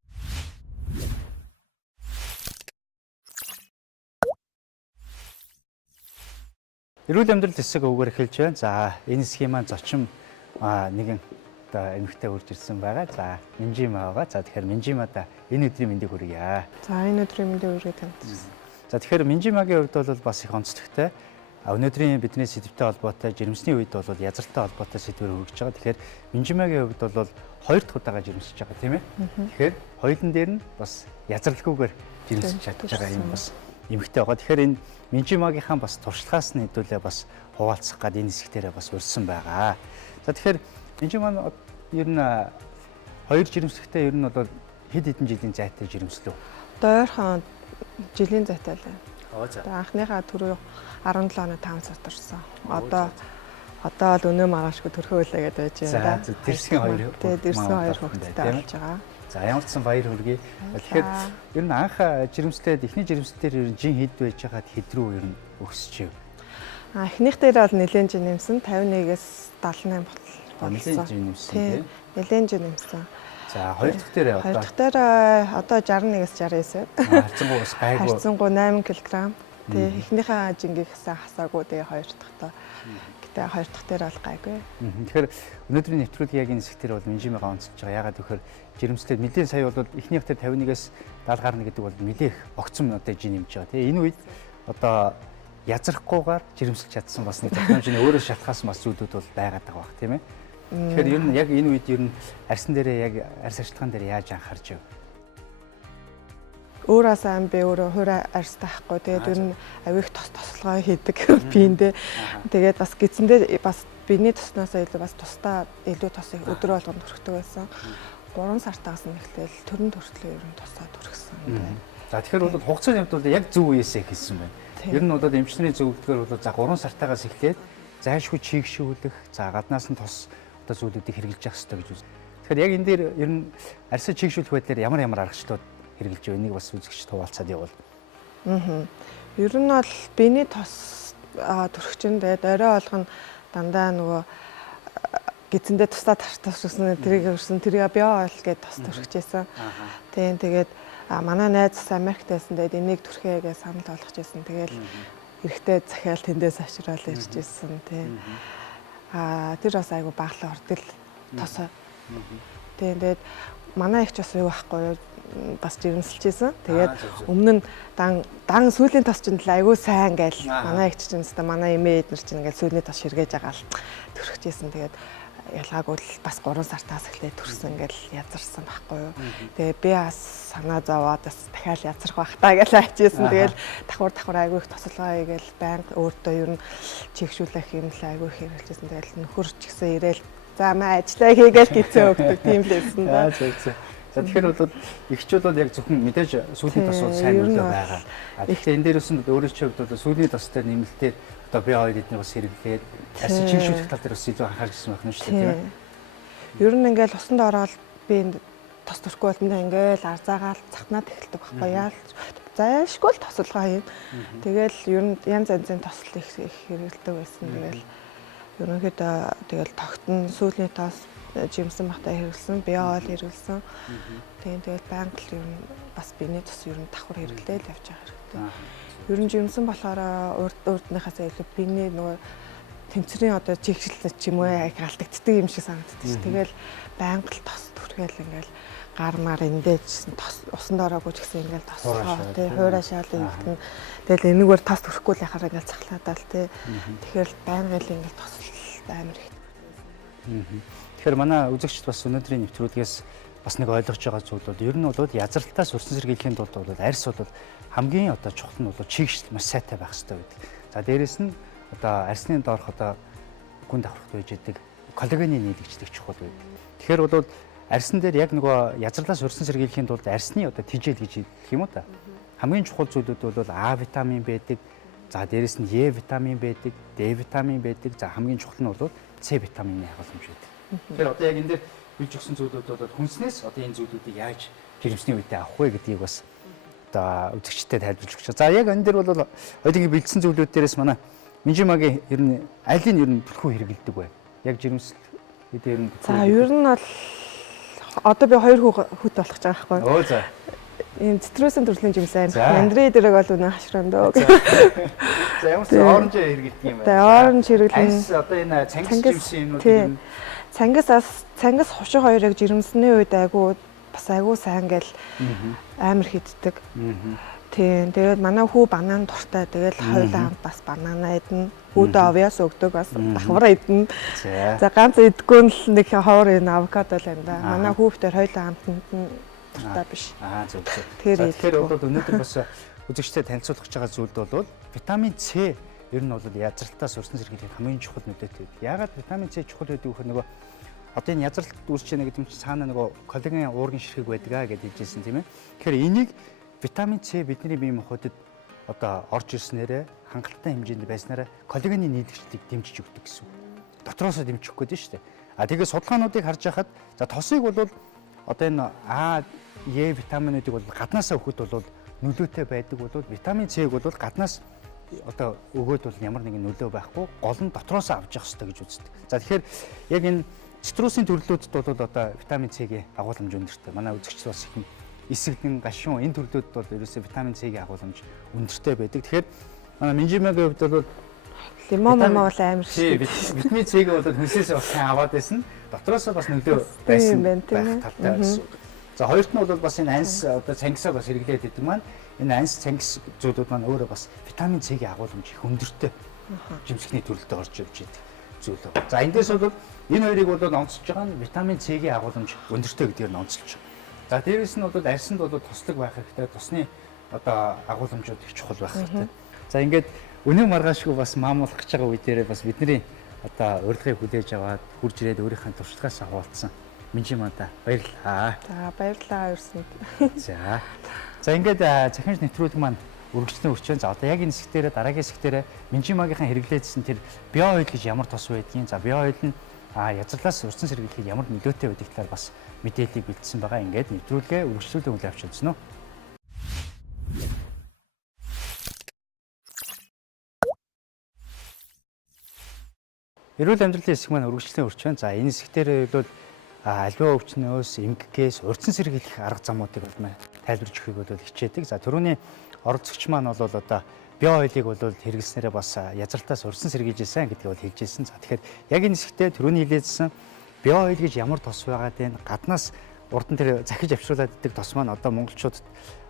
Эрүүл амьдрал хэсэг өгөр эхэлж байна. За энэ хэсгийн маань зочин нэгэн одоо эмэгтэй урьж ирсэн байгаа. За Минжима байгаа. За тэгэхээр Минжимада энэ өдрийн мэндийг хүргье. За энэ өдрийн мэндийг хүргье танд. За тэгэхээр Минжимагийн хувьд бол бас их онцлогтой. Өнөөдрийн бидний сэдвтэй холбоотой жирэмсний үед бол язралтай холбоотой сэдвээр хүргэж байгаа. Тэгэхээр Минжимагийн хувьд бол хоёр дахь удаага жирэмсэж байгаа тийм ээ. Тэгэхээр хоёулын дээр нь бас язралгүйгээр жирэмсэж чадж байгаа юм бас эмэгтэй байгаа. Тэгэхээр энэ Минжимагийнхаа бас туршлагаас нь хэдүүлээ бас хуваалцах гад энэ хэсгтэрээ бас урьдсан байгаа. За тэгэхээр Минжимаа ер нь хоёр жирэмслэгтэй ер нь бол хэд хэдэн жилийн зайтай жирэмслүү? Одоо ойрхон жилийн зайтай л байна. За. Анхныхаа түрүү 17 оноо 5 сар турсан. Одоо бол өнөө маргаашгүй төрхөө үлээ гэдэг байж байна. За дэрсгийн хоёр. Тэгээ дэрсгийн хоёр хүүхэдтэй болж байгаа. За ямар ч сан баяр хүргэе. Тэгэхээр ер нь анх жирэмслээд эхний жирэмслэлээр ер нь жин хэд байж байгаад хэд рүү ер нь өсчихв. Эхнийх дээр бол нэлээд жин нэмсэн 51-ээс 78 болсон. Нэлээд жин нэмсэн тийм. Нэлээд жин нэмсэн. За хоёр дахь дээр одоо. Хоёр дахь дээр одоо 61-ээс 69. Харьцангуй бас гайгүй. Харьцангуй 8 кг. Тэгээ эхнийхээ жингийнхээ хасаагүй тэгээ хоёр дахьтаа. Гэтэ хоёр дахь дээр бол гайгүй. Тэгэхээр өнөөдрийн нэвтрүүлгийн яг энэ хэсгээр бол Минжимагаа онцолж байгаа. Ягаад гэвэл жирэмслээд нэлээд сая бол эхнийх дээр 51-ээс 70 гарна гэдэг бол нэлээх огцом одоо жин нэмж байгаа. Тэгээ энэ үед одоо язрахгүйгээр жирэмсэлж чадсан бас нэг технологийн өөрөө шалтгаалсан бас зүйлүүд бол байгаад байгаа бах тийм ээ. Тэгэхээр ер нь яг энэ үед ер нь арьсан дээрээ яг арьс ашиглагын дээр яаж анхаарч байв? Өөрөө сайн би өөрөө хуурай арьс таахгүй. Тэгээд ер нь авих тослогоо хийдэг биендээ. Тэгээд бас гидсэндээ бас биений тосноосоо илүү бас тусдаа илүү тос өдөр болгонд төрөхдөг байсан. 3 сартаас нь эхлээл төрн төртлөө ер нь тусаад төрсөн. За тэгэхээр бол хугацааны хувьд бол яг зөв үеэсээ хэлсэн байна. Ер нь бол эмчнэрийн зөвлөгөөр бол за 3 сартаагаас эхлээд зайлшгүй чийгшүүлэх, за гаднаас нь тос одоо зүйлүүдийг хэрэгжилж явах хэрэгтэй гэж үзсэн. Тэгэхээр яг энэ дээр ер нь арьсаа чийгшүүлэх байдлаар ямар аргачлалууд хэрэгжилж байгаа энийг бас үзэгчд хуваалцаад явуул. Ер нь бол биений тос төрөгчөнд орой болгоно дандаа нөгөө гидсэндээ тусдаа тасчихсан тэрийг өрсөн тэрийг би ойл гэж тос төрчихсэн. Тэгээд манай найз Америкт байсан. Тэгээд энийг төрхээ гэж санал болгож байсан. Тэгэл эрэхтэй захиал тэндээс авчрал иржсэн тийм. Тэр бас айгу баглаа ордол тосоо. Тэгээд манай ихч бас юу байхгүй юу бас жирэмсэлжсэн. Тэгээд өмнө нь дан сүүлийн тос чинь айгу сайн гээл манай ихч чинь манай эмээ эднэр чинь ингээл сүүлийн тос ширгээж байгаа л төрчихжсэн. Тэгээд ялгаагүй л бас 3 сартаас эхлээд төрсөн ингээл язарсан байхгүй юу. Тэгээ би бас санаа зовоод бас дахиад язрах байх таа гэж хайчихсан. Тэгэл давхар айгүй их тослогоо игээл байнга өөртөө ер нь чигшүүлэх юм л айгүй их хэрэгжсэн. Тэгэл нөхөр ч гэсэн ирээл за маа ажиллаа хийгээл гизээ өгдөг тийм л байсан да. За тэгэхээр бол ихчүүд бол яг зөвхөн мэдээж сүүлийн тос бол сайн үлээ байгаа. Гэхдээ энэ дээрээс нь өөрөө ч хувьд бол сүүлийн тос дээр нэмэлтээр одоо би хоёр эдний бас хэрэглээд арьс чийгшүүлэх тал дээр бас илүү анхаарч ирсэн байх нь шүү дээ тийм ээ. Ер нь ингээл усанд ороод би тос төрөхгүй болтондоо ингээл арзаагаал цахнаад эхэлдэг байхгүй яа. Зайлшгүй л тослогоо хийн. Тэгэл ер нь янз янзын тослол их хэрэглэдэг байсан. Тэгэл ерөнхийдөө тэгэл тогтно сүүлийн тос жимсэн бахтай хэрэглэсэн, бие оол хэрэглэсэн. Тэгэл байнга л ер нь бас биений тос ер нь давхар хэрэглээл явж байгаа хэрэгтэй. Ер нь жимсэн болохоор урдныхаас илүү биений нөгөө тэмцэрийн одоо чигшилт ч юм уу их алдагддаг юм шиг санагддаг ш. Тэгэл байнга л тос түргээл ингээл гар мар эндээжсэн тос усанд ороогүй ч гэсэн ингээл тослоо тий хуурашаал ингэдэн. Тэгэл энэгээр тос төрөхгүй л яхаар ингээл цахлаадаал тий. Тэгэхээр байнга л ингээл тосл амар их. Тэгэхээр манай үзэгчд бас өнөөдрийн нэвтрүүлгээс бас нэг ойлгож байгаа зүйл бол ер нь бол язралтаас урьдчилан сэргийлэхийн тулд бол арьс бол хамгийн одоо чухал нь бол чийгшил маш сайтай байх хэрэгтэй байдаг. За дээрэс нь одоо арьсны доорх одоо гүн давхрахт байж идэг коллагены нийлэгжүүлэх чухал байдаг. Тэгэхээр бол арьсан дээр яг нөгөө язралаас урьдчилан сэргийлэхийн тулд арьсны одоо тижэл гэж хэлэх юм уу та. Хамгийн чухал зүйлүүд бол А витамин байдаг. За дээрэс нь Е витамин байдаг, Д витамин байдаг. За хамгийн чухал нь бол С витамины хагасламж байдаг. Тэгэхээр одоо яг энэ дээр бий өгсөн зүйлүүд бол хүнснээс одоо энэ зүйлүүдийг яаж жирэмсний үедээ авах вэ гэдгийг бас одоо үзэгчдэд тайлбарлаж өгч байгаа. За яг энэ дээр бол хоёулынгийн бэлдсэн зүйлүүд дээрээс манай Минжимагийн ер нь алийг ер нь төлхөө хэрэгэлдэг бай. Яг жирэмсэл үедээ ер нь. За ер нь бол одоо би 2 хүүхэд болох гэж байгаа байхгүй. Оо за. Ийм цитрусын төрлийн жимсэн. Мандрин дээрэг бол үнэ хашрандөө. За ямар ч оранж хэрэгэлдэг юм байна. За оранж хэрэглэн. Айс одоо энэ цангис жимсэн юмнууд Цангис хувшиг хоёрыг жирэмсний үед айгу сайн гэл амар хиддэг. Тийм. Тэгээд манай хүү банан дуртай. Тэгээд хоёулаа хамт бас банана идэнэ. Хүүдээ овёс өгдөг бас давхар идэнэ. За ганц идэггүй л нэг ховор энэ авокадо л юм да. Манай хүүхдэр хоёулаа хамт дуртай биш. Зөв. Тэгэхээр бол өнөөдөр бас үзэгчдэд танилцуулах гэж байгаа зүйлд бол витамин С ер нь бол язралтаас урьдчилан сэргийлэх хамгийн чухал нөлөөтэй байдаг. Яагаад витамин С чухал байдаг вэ гэхээр нөгөө одоо энэ язралт үүсч байгаа гэдэг нь цаана нөгөө коллаген уургийн ширхэг байдаг гэж хэлжсэн тийм ээ. Тэгэхээр энийг витамин С бидний бие махбодод одоо орж ирснээрээ хангалттай хэмжээнд байснараа коллагены нийлэгчлийг дэмжиж өгдөг гэсэн үг. Дотроосоо дэмжих гээд байна шүү дээ. Тэгээд судалгаануудыг харж байхад за тосыг бол одоо энэ А, Е витаминуудыг бол гаднаасаа өгөхөд бол нөлөөтэй байдаг бол витамин С-г бол гаднаас одоо өгөөд бол ямар нэгэн нөлөө байхгүй гол нь дотроосоо авч явах хэрэгтэй гэж үздэг. За тэгэхээр яг энэ цитрусын төрлөөдөд бол одоо витамин С-гийн агуулмж өндөртэй. Манай үзэгчид бас их эсэгдэн гашуун энэ төрлөөдөд бол ерөөсөө витамин С-гийн агуулмж өндөртэй байдаг. Тэгэхээр манай Минжимагийн хувьд бол лимон бол амар шүү. Витамин С-г бол хүнсээс бас сайн аваад байсан. Дотроосоо бас нөлөө байсан байх талтай байсан. За хоёрт нь бол бас энэ анс одоо цангисаа бас хэрэглээд идэг маань энэ анс цангис зүйлүүд маань өөрөө бас витамин С-гийн агуулмж их өндөртэй жимсгний төрөлтөд орж ирж идэг зүйл байна. За эндээс бол энэ хоёрыг бол онцолж байгаа нь витамин С-гийн агуулмж өндөртэй гэдгээр нь онцолж байгаа. За дээрэс нь бол арьсанд бол туслаг байх хэрэгтэй, тусны одоо агуулмжууд их чухал байх хэрэгтэй. За ингээд өнөө маргаашгүй бас маамуулах гэж байгаа үе дээрээ бас бидний одоо урилгыг хүлээж аваад хурж ирээд өөрийнхөө туршлагаас хаваалцсан Минжимаада баярлалаа. За баярлалаа өрсөнд. За ингээд захимж нэвтрүүлэг маань үргэлжлэн өрчөөн. За одоо яг энэ хэсгтэрээ дараагийн хэсгтэрээ Минжимагийнхаа хэрэглээдсэн тэр био ойл гэж ямар тос байдгийг, за био ойл нь язралаас урьдчилан сэргийлэхэд ямар нөлөөтэй байдгийг талаар бас мэдээллийг бэлдсэн байгаа. Ингээд нэвтрүүлгээ үргэлжлүүлэн үйл авч үзсэн үү? Эрүүл амьдралын хэсэг маань үргэлжлэн өрчөөн. За энэ хэсгтэр бол альва өвчнөөс эмгэгээс урьдчилан сэргийлэх арга замуудыг бол тайлбарж өгөхийг бол хичээдэг. За түрүүний оролцогч маань бол одоо био ойлыг бол хэрэглэснээрээ бас язралтаас урьдчилан сэргийлжсэн гэдгийг бол хэлжсэн. За тэгэхээр яг энэ хэсэгтээ түрүүний хэлээдсэн био ойл гэж ямар тос байгаад байна? Гаднаас урд нь тэр захиж авчруулад идэх тос маань одоо монголчуудад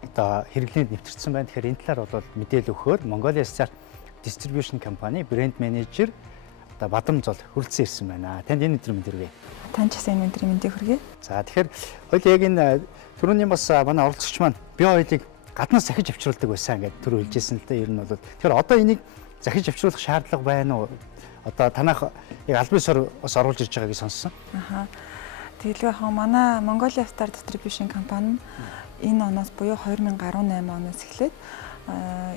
одоо хэрэглээнд нэвтэрсэн байна. Тэгэхээр энэ талаар бол мэдээлэл өгөхөөр Mongolia Star Distribution компани брэнд менежер одоо Бадамзол хүрэлцэн ирсэн байна. Танд энэ өдрийн мэнд хүргэе. Танд ч сайн өдрийн мэндийг хүргэе. За тэгэхээр хоёул яг энэ түрүүний бас манай оролцогч маань био ойлыг гаднаас захиж авчруулдаг байсан гэдэг түрүү хэлжсэн л дээ. Ер нь бол тэгэхээр одоо энийг захиж авчруулах шаардлага байна уу? Одоо танах яг албан ёсоор бас оруулж ирж байгааг сонссон. Тэгэлгүй хаа манай Mongolia Star Distribution компани энэ оноос буюу 2018 оноос эхлээд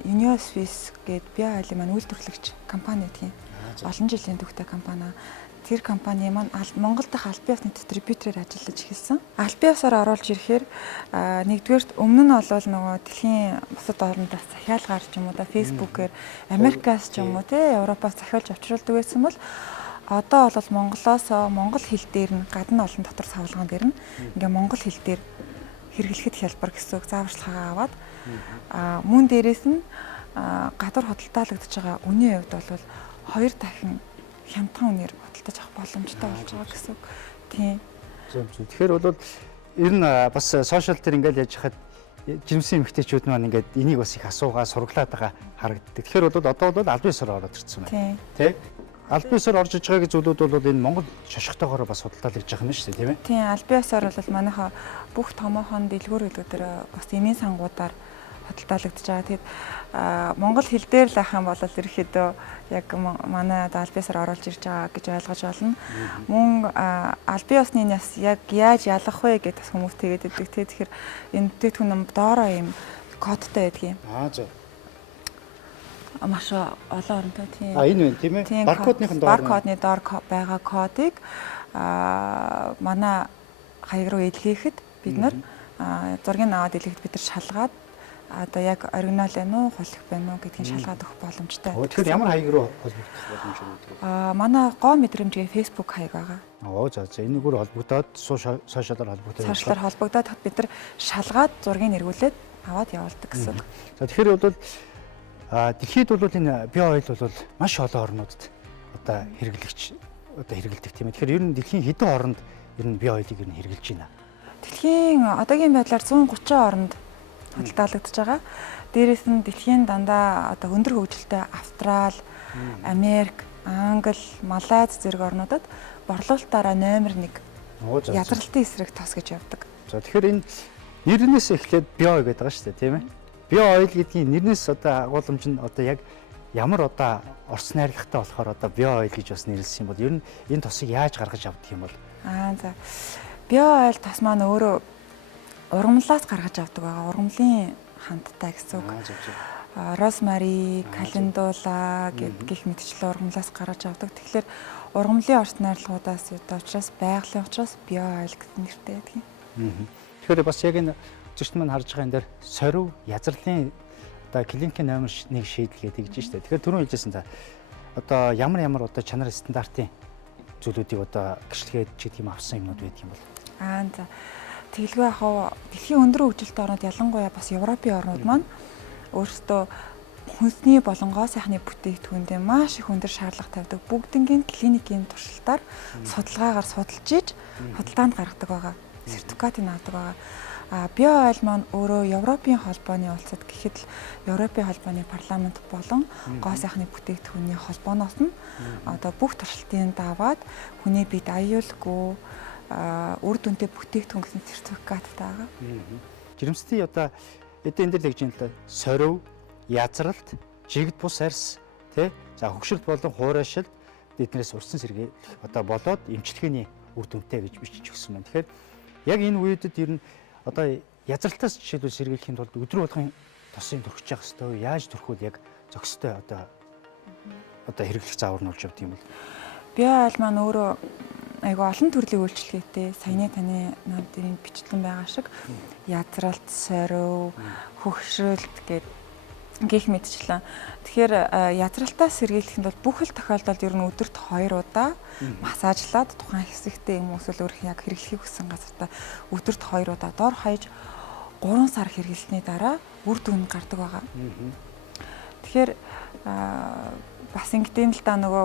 Unioswiss гээд био ойлын маань үйлдвэрлэгч компани гэдгийг олон жилийн түүхтэй компани. Тэр компани маань Монгол дахь албан ёсны дистрибьюторээр ажиллаж эхэлсэн. Албан ёсоор оруулж ирэхээр нэгдүгээрт өмнө нь бол нөгөө дэлхийн бусад орнуудаас захиалгаар ч юм уу да фэйсбүүкээр Америкаас ч юм уу те Европоос захиалж авчруулдаг байсан бол одоо бол Монголоос монгол хэл дээр нь гадна олон дотор савлгаан дээр нь ингээ монгол хэл дээр хэрэглэхэд хялбар гэсэн үг зааварчилгаагаа аваад мөн дээрээс нь гадар худалдаалагдж байгаа үнийн хувьд бол 2 дахин хямдхан үнээр худалдаж авах боломжтой болж байгаа гэсэн үг. Тийм. Зөв. Тэгэхээр бол ер нь бас сошиал дээр ингээл яж хахад жирэмсэн эмэгтэйчүүд маань ингээд энийг бас их асуугаа сургалаад байгаа харагддаг. Тэгэхээр бол одоо бол албан ёсоор ороод ирсэн байна. Тийм. аль биесээр орж иж байгаа зүйлүүд бол энэ Монгол шошготойгоор бас судалдаалж байгаа юм шүү дээ, тийм ээ? Тийм, аль биесээр бол манайхаа бүх томоохон дэлгүүр гэдэг дээр бас эмийн сангуудаар судалдаалагдж байгаа. Тэгээд монгол хэл дээр л ах юм бол ерөөхдөө яг манай аль биесээр оруулж ирж байгаа гэж ойлгож байна. Мөн аль бие усны нас яг яаж ялах вэ гэдэг хүмүүс тэгээд өгдөг. Тэгэхээр энэ бүтээгдэхүүн доороо юм кодтой байдаг юм. За. Маш олон оронтой тийм. Энэ байна тийм ээ. Баркодныхын доор. Баркодны доор байгаа кодыг манай хаяг руу илгээхэд бид нар зургийг аваад илгээхэд бид нар шалгаад одоо яг оригинал байна уу, хулих байна уу гэдгийг шалгаад өгөх боломжтой. Тэгэхээр ямар хаяг руу холбогдох боломж өгдөг? Манай гоо мэдрэмжийн Facebook хаяг байгаа. За энэгээр холбогдоод сошиалаар холбогдоод. Сошиалаар холбогдоод бид нар шалгаад зургийг эргүүлээд аваад явуулдаг гэсэн. За тэгэхээр бол дэлхийд бол энэ био ойл бол маш олон орнуудад одоо хэрэглэдэг тийм ээ. Тэгэхээр ер нь дэлхийн хэдэн орнд ер нь био ойлыг ер нь хэрэгжилж байна? Дэлхийн одоогийн байдлаар 130 орнд судалдаалагдж байгаа. Дээрээс нь дэлхийн дандаа одоо өндөр хөгжилтэй Австрал, Америк, Англи, Малайз зэрэг орнуудад борлуулалтаараа номер 1 язралтын эсрэг тос гэж явдаг. За тэгэхээр энэ нэрнээс эхлээд био гэдэг байгаа шүү дээ, тийм ээ. Био ойл гэдгийн нэрнээс одоо агуулмж нь одоо яг ямар одоо орц найрлагатай болохоор одоо био ойл гэж бас нэрлсэн юм бол ер нь энэ тосыг яаж гаргаж авдаг юм бол? За. Био ойл тос маань өөрөө ургамлаас гаргаж авдаг байгаа. Ургамлын хамттай гэсэн үг. Розмари, календула гэх мэтчлэн ургамлаас гаргаж авдаг. Тэгэхээр ургамлын орц найрлагуудаас учраас байгалийн учраас био ойл гэдэг нэртэй байдаг юм. Тэгэхээр бас яг энэ зөрчил маань харж байгаа энэ дээр сорив язралын одоо клиникийн номер 1 шийдэл гэдэг гэж байна. Тэгэхээр түрүүн хэлжсэн за одоо ямар одоо чанар стандартын зүйлүүдийг одоо гэрчлэгээд ч гэдэг юм авсан юмнууд байдаг юм бол. За. Тэгэлгүй яг дэлхийн өндөр хөгжилтэй орнууд ялангуяа бас Европын орнууд маань өөрсдөө хүнсний болон гоо сайхны бүтээгдэхүүндээ маш их өндөр шаардлага тавьдаг. Бүгднгийн клиникийн туршилтаар судалгаагаар судалж иж худалдаанд гаргадаг байгаа. Сертификатыг авдаг байгаа. Био ойл маань өөрөө Европын холбооны улсад гэхэд л Европын холбооны парламент болон гоо сайхны бүтээгдэхүүний холбооноос нь одоо бүх туршилтын даваад хүний биед аюулгүй үр дүнтэй бүтээгдэхүүн гэсэн сертификаттай байгаа. Жирэмсний одоо эдэн дээр л гэж юм л да. Сорив, язралт, жигд бус арьс тий. За хөгшрөлт болон хуурайшилт эднээс урьдчилан сэргийлэх одоо болоод эмчилгээний үр дүнтэй гэж бичиж өгсөн байна. Тэгэхээр яг энэ үедэд ер нь одоо язралтаас жишээлбэл сэргийлэхийн тулд өдрө болгон тосын төрөх явах хэрэгтэй. Яаж төрөхөд яг зохистой одоо хэрэглэх заавар нь болж явдаг юм бол. Био ойл маань өөрөө айгүй олон төрлийн үйлчлэгээтэй саяны таны намдрын бичлэн байгаа шиг язралт, сорив, хөгшрөлт гэх мэтчлэн. Тэгэхээр язралтаас сэргийлэхэд бол бүх л тохиолдолд ер нь өдөрт 2 удаа массажлаад тухайн хэсэгтээ юм эсвэл өөр яг хэрэглэхийг хүссэн газартаа өдөрт 2 удаа дор хаяж 3 сар хэрэглэсний дараа үр дүн гардаг байгаа. Тэгэхээр бас ингэдэм л да нөгөө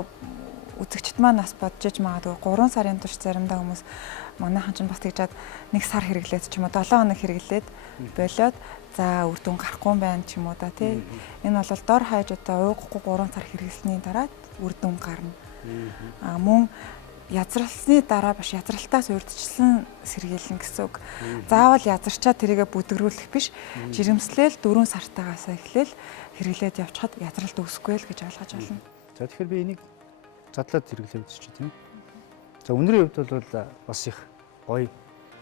үзэгчд маань нас бодож иж магадгүй 3 сарын турш заримдаа хүмүүс манайхан ч бас тэгжээд 1 сар хэрэглээд ч юм уу 7 хоног хэрэглээд болоод за үр дүн гарахгүй байна ч юм уу да тий. Энэ бол дор хаяж одоо уугахгүй 3 сар хэрэглэсний дараа үр дүн гарна. Мөн язралсны дараа биш язралтаас урьдчилан сэргийлнэ гэсэн үг. Заавал язарчаа тэрийгэ бүдгэрүүлэх биш. Жирэмслэл 4 сартаагаас эхлээл хэрэглээд явчихад язралт үүсэхгүй л гэж ойлгож байна. За тэгэхээр би энийг задлаад хэрэглээд үзчих тийм. За өнөөдрийн хувьд бол бас их гоё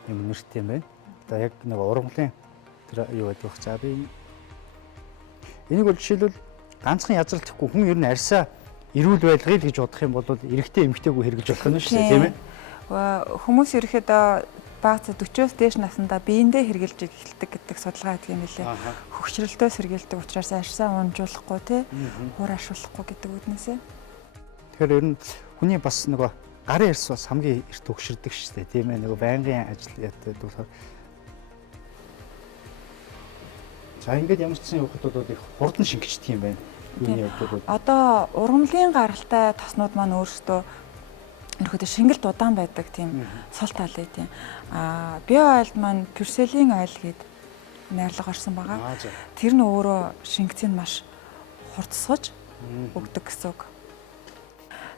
юм нэртэй юм байна. Одоо яг нэг ургамлын тэр юу гэдэг вэ? За би энийг бол жишээлбэл ганцхан язралтахгүй хүн ер нь арьсаа эрүүл байлгыг гэж бодох юм бол эрэгтэй эмэгтэйгүй хэрэглэж болох нь шүү дээ тийм ээ. Хүмүүс ерөөхдөө бага 40-оос дээш насндаа биендээ хэрэглэж эхэлдэг гэдэг судалгаа гэдэг юм билээ. Хөгшрөлтөө сэргийлдэг учраас арьсаа унжуулахгүй тий хуур ашиглахгүй гэдэг үднээсээ. Тэгэхээр ер нь хүний бас нөгөө гарын арьс бас хамгийн эрт хөгшөрдөг шүү дээ тийм ээ. Нөгөө байнгын ажил ятдаг болохоор. За ингээд ямар ч юм явахад бол их хурдан шингэждэг юм байна. Одоо ургамлын гаралтай тоснууд маань өөрсдөө ерөөдөө шингэлт удаан байдаг тийм сул тал тийм. Био ойл маань пюрселийн ойл гээд найрлага орсон байгаа. Тэр нь өөрөө шингэцийг маш хурдсгаж өгдөг гэсэн үг.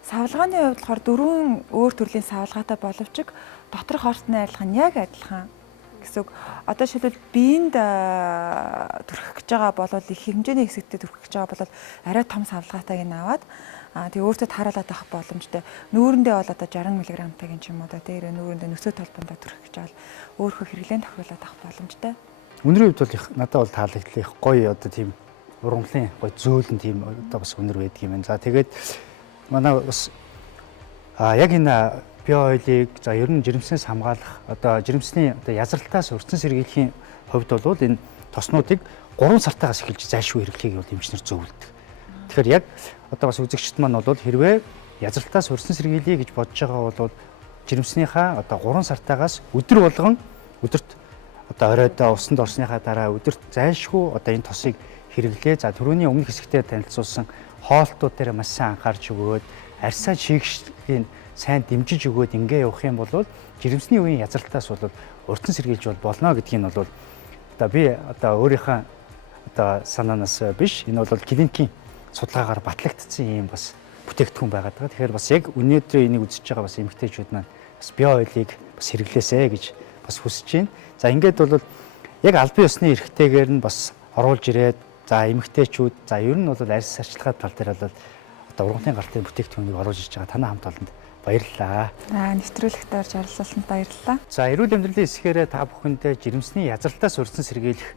Савлгааны хувьд болохоор 4 өөр төрлийн савлгаатай боловч доторх орсны арилга нь яг адилхан гэсэн. Одоо шилбэл биеинд төрөх гэж байгаа бол их хэмжээний хэсэгтээ төрөх гэж байгаа бол арай том савлгаатайг нь аваад тэгээ өөртөө тааруулаад авах боломжтой. Нүүрэндээ бол одоо 60 мг-тайг ч юм уу дээр нүүрэндээ нөсөө толбондоо төрөх гэж бол өөрийнхөө хэрэглэн тохируулаад авах боломжтой. Өнөрийн хувьд бол надад бол таалагдлаа их гоё одоо тийм ургамлын гоё зөөлөн тийм одоо бас өнөр байдаг юм байна. За тэгээд манай бас яг энэ био ойлыг за ер нь жирэмснээс хамгаалах одоо жирэмсний одоо язралтаас урьдчилан сэргийлэхийн хувьд бол энэ тоснуудыг 3 сартаагаас эхэлж зайлшгүй хэрэглэхийг бол эмчнэр зөвлөдөг. Тэгэхээр яг одоо бас үзэгчд маань бол хэрвээ язралтаас урьдчилан сэргийлье гэж бодож байгаа бол жирэмснийхаа одоо 3 сартаагаас өдөр болгон өдөрт одоо оройдоо усанд орсныхаа дараа өдөрт зайлшгүй одоо энэ тосыг хэрэглээ. За түрүүний өмнөх хэсэгтээ танилцуулсан хоолтууд дээр маш сайн анхаарч өгөөд арьсаа чийгшлийн сайн дэмжиж өгөөд ингээ явах юм бол жирэмсний үеийн язралтаас бол урьдчилан сэргийлж болно гэдгийг нь бол одоо би одоо өөрийнхөө одоо санаанаас биш энэ бол клиникийн судалгаагаар батлагдсан юм бас бүтээгдэхүүн байгаад байгаа. Тэгэхээр бас яг өнөөдөр энийг үзэж байгаа бас эмэгтэйчүүд маань бас био ойлыг бас хэрэглээсэй гэж бас хүсэж байна. За ингээд бол яг албан ёсны эрхтэйгээр нь бас оруулж ирээд за эмэгтэйчүүд за ер нь бол арьс арчилгаа тал дээр бол одоо ургамлын гартын бүтээгдэхүүнийг оруулж ирж байгаа танай хамт олонд баярлалаа. Нэвтрүүлэгт орж оролцуулсанд баярлалаа. За эрүүл амьдралын хэсгээрээ та бүхэндээ жирэмсний язралтаас урьдчилан сэргийлэх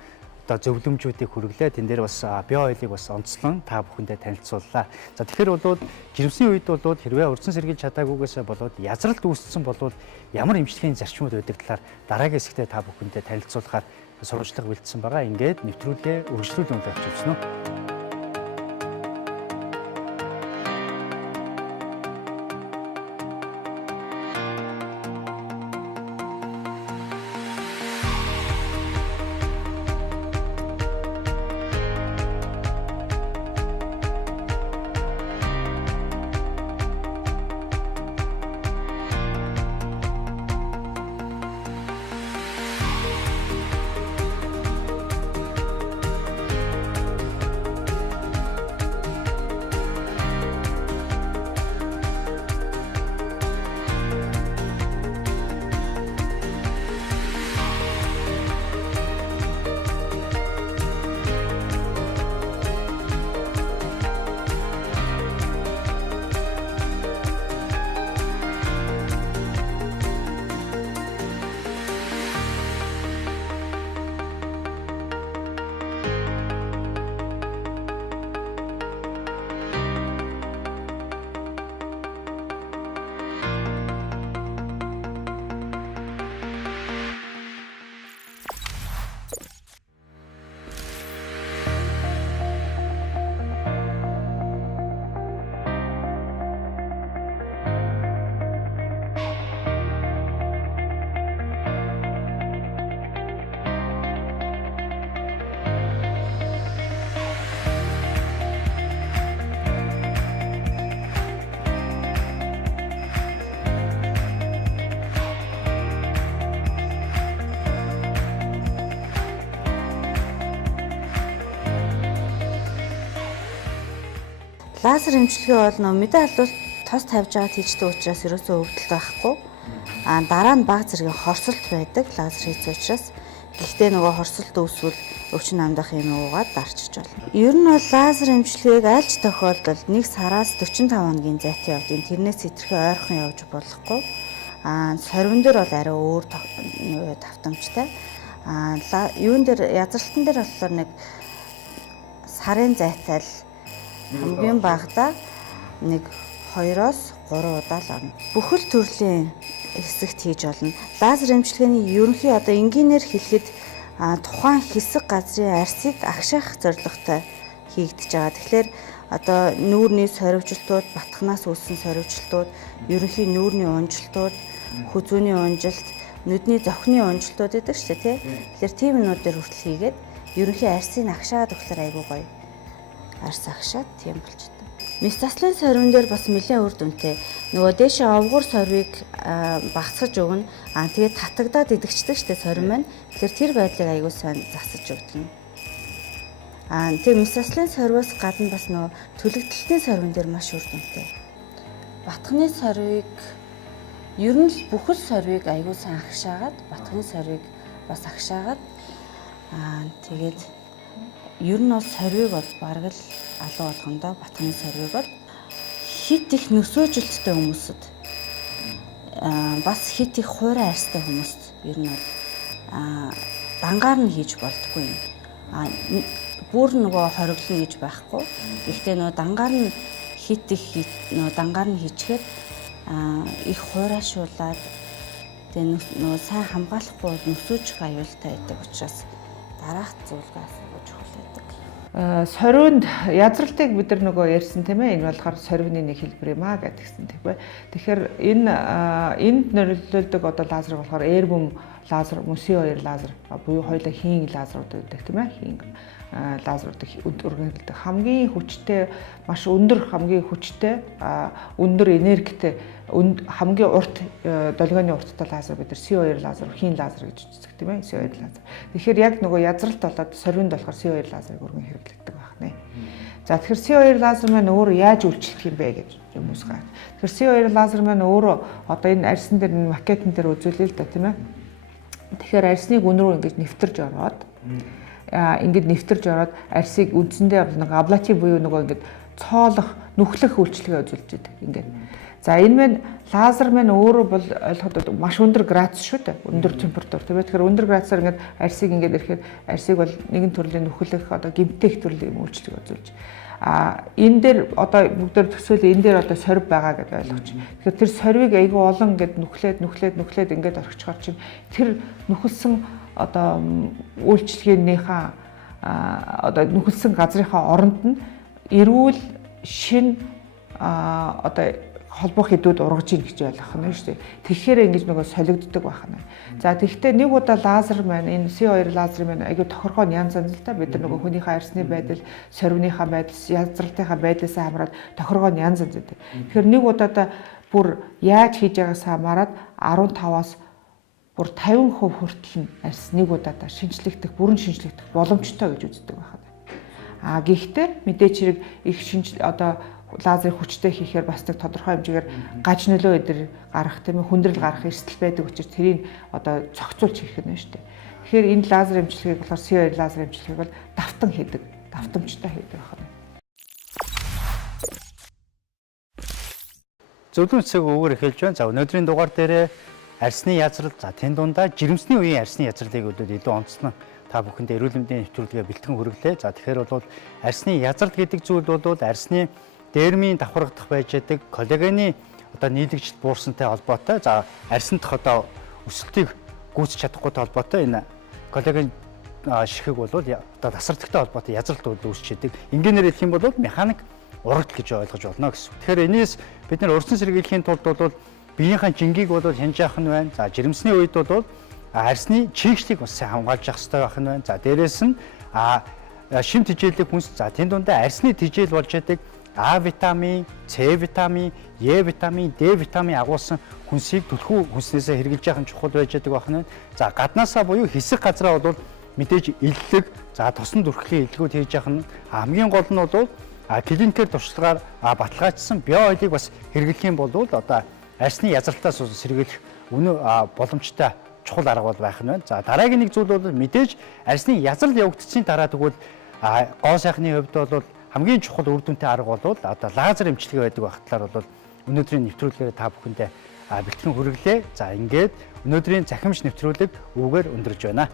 одоо зөвлөмжүүдийг хүргэлээ. Тэн дээр бас био ойлыг бас онцлон та бүхэндээ танилцууллаа. За тэгэхээр бол жирэмсний үед бол хэрвээ урьдчилан сэргийлж чадаагүйгээсээ болоод язралт үүссэн бол ямар эмчилгээний зарчмууд байдаг талаар дараагийн хэсэгтээ та бүхэндээ танилцуулахаар сурвалжлага бэлдсэн байгаа. Ингээд нэвтрүүлгээ үргэлжлүүлэн авч явсан уу? Лазер эмчилгээ бол мэдээ алдвал тос тавьж байгаа тийчтэй учраас ерөөсөө өвдөлт байхгүй. Дараа нь баг зэргийн хорсолт байдаг лазер хийц учраас. Гэхдээ нөгөө хорсолт үүсвэл өвчин амдах юм уугаад дарчиж болно. Ер нь бол лазер эмчилгээг аль ч тохиолдолд 1 сараас 45 хоногийн зайтай явдیں۔ Тэрнээс хэтэрхий ойрхон явж болохгүй. Сорвин дээр бол арай өөр тавтамжтай. Юун дээр язралтан дээр болохоор нэг сарын зайтай л хамгийн багадаа нэг 2-оос 3 удаа л орно. Бүхэл төрлийн хэсэгт хийж болно. Лазер эмчилгээний ерөнхий одоо энгийнээр хэлэхэд тухайн хэсэг газрын арьсыг агшаах зорилготой хийгдэж байгаа. Тэгэхээр одоо нүүрний сорвжилтууд, батхнаас үүссэн сорвжилтууд, ерөнхий нүүрний унжилтууд, хүзүүний унжилт, нүдний зохины унжилтууд гэдэг шүү дээ, тий. Тэгэхээр тийм юмнууд дээр хүртэл хийгээд ерөнхий арьсыг агшаад өгөхлөр айгүй гоё. Арьс агшаад тийм болчихдог. Мистаслын сорвин дээр бас нэлээд үр дүнтэй. Нөгөө дээшээ овгор сорвийг багасгаж өгнө. Тэгээд татагдаад идэгчдэг штэ сорвин маань. Тэгэхээр тэр байдлыг аягүй сайн засаж өгдөн. Тэгээд мистаслын сорвиос гадна бас нөгөө төлөгдөлтийн сорвин дээр маш үр дүнтэй. батхны сорвыг ер нь л бүхэл сорвыг аягүй сайн агшаагаад батхны сорвыг бас агшаагаад тэгээд ер нь бол сорвыг бол бараг л алуу болгондоо батхны сорвыг бол хит их нөсөөжилттэй хүмүүсд бас хит их хуурай арьстай хүмүүст ер нь бол дангаар нь хийж болдгүй юм. Бүр нөгөө хориглоно гэж байхгүй. Гэхдээ нөгөө дангаар нь хит нөгөө дангаар нь хийчихэд их хуурайшуулаад тэгээ нөгөө сайн хамгаалахгүй нөсөөжих аюултай байдаг учраас дараах зүйлгээс чухал байдаг. Сорвинд язралтыг бид нар нөгөө ярьсан тийм ээ, энэ болохоор сорвины нэг хэлбэр юм аа гэдгсэн тийм ээ. Тэгэхээр энд нөлөөлдөг одоо лазер болохоор эрбум лазер, CO2 лазер буюу хоёулаа хийн лазерууд байдаг тийм ээ. Хийн лазеруудыг өргөнөлдөг хамгийн хүчтэй, маш өндөр хамгийн хүчтэй, өндөр энергитэй, хамгийн урт долгионы урттай лазер бид нар CO2 лазер, хийн лазер гэж үздэг тийм ээ. CO2 лазер. Тэгэхээр яг нөгөө язралт болоод сорвинд болохоор CO2 лазерыг өргөн хэрэглэдэг байна. За тэгэхээр CO2 лазер маань өөрөө яаж үйлчлэх юм бэ гэж хүмүүс гоо. Тэгэхээр CO2 лазер маань өөрөө одоо энэ арьсан дээр макетн дээр үзүүлээ л да тийм ээ. Тэгэхээр арьсныг үн рүү ингэж нэвтэрж ороод арьсыг үндсэндээ нэг аблатив буюу нөгөө ингэж цоолох, нүхлэх үйлчлэгээ үзүүлж байдаг ингээд. За энэ маань лазер маань өөрөө бол ойлгоход маш өндөр градус шүү дээ. Өндөр температур. Тэгэхээр өндөр градусаар ингээд арьсыг ингээд ирэхэд арьсыг бол нэгэн төрлийн нүхлэх одоо гэмтэх төрлийн үйлчлэг үзүүлж. Энэ дээр одоо бүгдээр төсөөлөө энэ дээр одоо сорв байгаа гэдээ ойлгож. Тэгэхээр тэр сорвыг айгүй олон ингээд нүхлээд ингээд орхичхоор чинь тэр нүхэлсэн одоо үйлчлэгээнийхээ одоо нүхэлсэн газрынхаа оронд нь эрүүл шин одоо холбох хэдүүд ургаж ийн гэж ойлгох нь шүү дээ. Тэгэхээр ингэж нөгөө солигддог байх нь. За тэгэхдээ нэг удаа лазер маань энэ CO2 лазер маань айгүй тохиргоо янз янз л та бид нар нөгөө хүнийхээ арьсны байдал, сорвиныхаа байдал, язралтынхаа байдлаас хамраад тохиргоо янз янз байдаг. Тэгэхээр нэг удаадаа бүр яаж хийж байгаас хамаарат 15-аас бүр 50% хүртэл нь арьс нэг удаадаа шинжлэхдэх, бүрэн шинжлэхдэх боломжтой гэж үздэг байна. Гэхдээ мэдээч хэрэг их одоо лазер хүчтэй хийхээр бас нэг тодорхой хэмжээгээр гаж нөлөө өдр гарах тийм ээ, хүндрэл гарах эрсдэл байдаг учраас тэрийг одоо цогцолж хийх нь шүү дээ. Тэгэхээр энэ лазер эмчилгээг болохоор CO2 лазер эмчилгээг бол давтан хийдэг, давтамжтай хийдэг байна. Зөвлөмж цаг өгөр эхэлж байна. За өнөөдрийн дугаар дээр арьсны язрал, за тэн дундаа жирэмсний үеийн арьсны язралыг илүү онцлон та бүхэндээ эрүүл мэндийн нэвтрүүлгээ бэлтгэн хүргэлээ. За тэгэхээр бол арьсны язрал гэдэг зүйл бол арьсны дермийн давхаргадах байж байгаа коллагены одоо нийлэгжил буурсантай холбоотой. За арьсанд одоо өсөлтийг гүйцэж чадахгүйтэй холбоотой энэ коллаген ширхэг бол одоо тасралттай холбоотой язралт үүсч идэг. Энгийнээр хэлэх юм бол механик урагт гэж ойлгож болно гэсэн. Тэгэхээр энэс бид нар өрсөн сэргийлэхийн тулд бол биеийнхээ жингийг бол хянж явах нь байна. За жирэмсний үед бол арьсны чийгшлийг бас хамгаалж явах хэрэгтэй байх нь байна. За дээрэс нь шим тэжээлэг хүнс, за тэнд дундаа арьсны тэжээл болж байдаг А витамин, С витамин, Е витамин, Д витамин агуулсан хүнсийг түлхүү хүнснээсээ хэрэгжилж яхах нь чухал байж байгаа байна. За гаднаасаа буюу хэсэг газраа бол мэдээж иллэг, за тосон дүрхлийн илгүүд хийж яхах нь хамгийн гол нь бол клиникээр туршлагаар баталгаажсан био ойлыг бас хэрэглэх юм бол одоо арьсны язралтаас сэргийлэх үнэ боломжтой чухал арга бол байх нь байна. За дараагийн нэг зүйл бол мэдээж арьсны язрал явагдсхийн дараа тэгвэл гоо сайхны хувьд бол хамгийн чухал үр дүнтэй арга бол одоо лазер эмчилгээ байдаг багтлаар бол өнөөдрийн нэвтрүүлгээр та бүхэндээ бэлтгэн хүргэлээ. За ингээд өнөөдрийн Цахим Эмч нэвтрүүлэг үүгээр өндөрлж байна.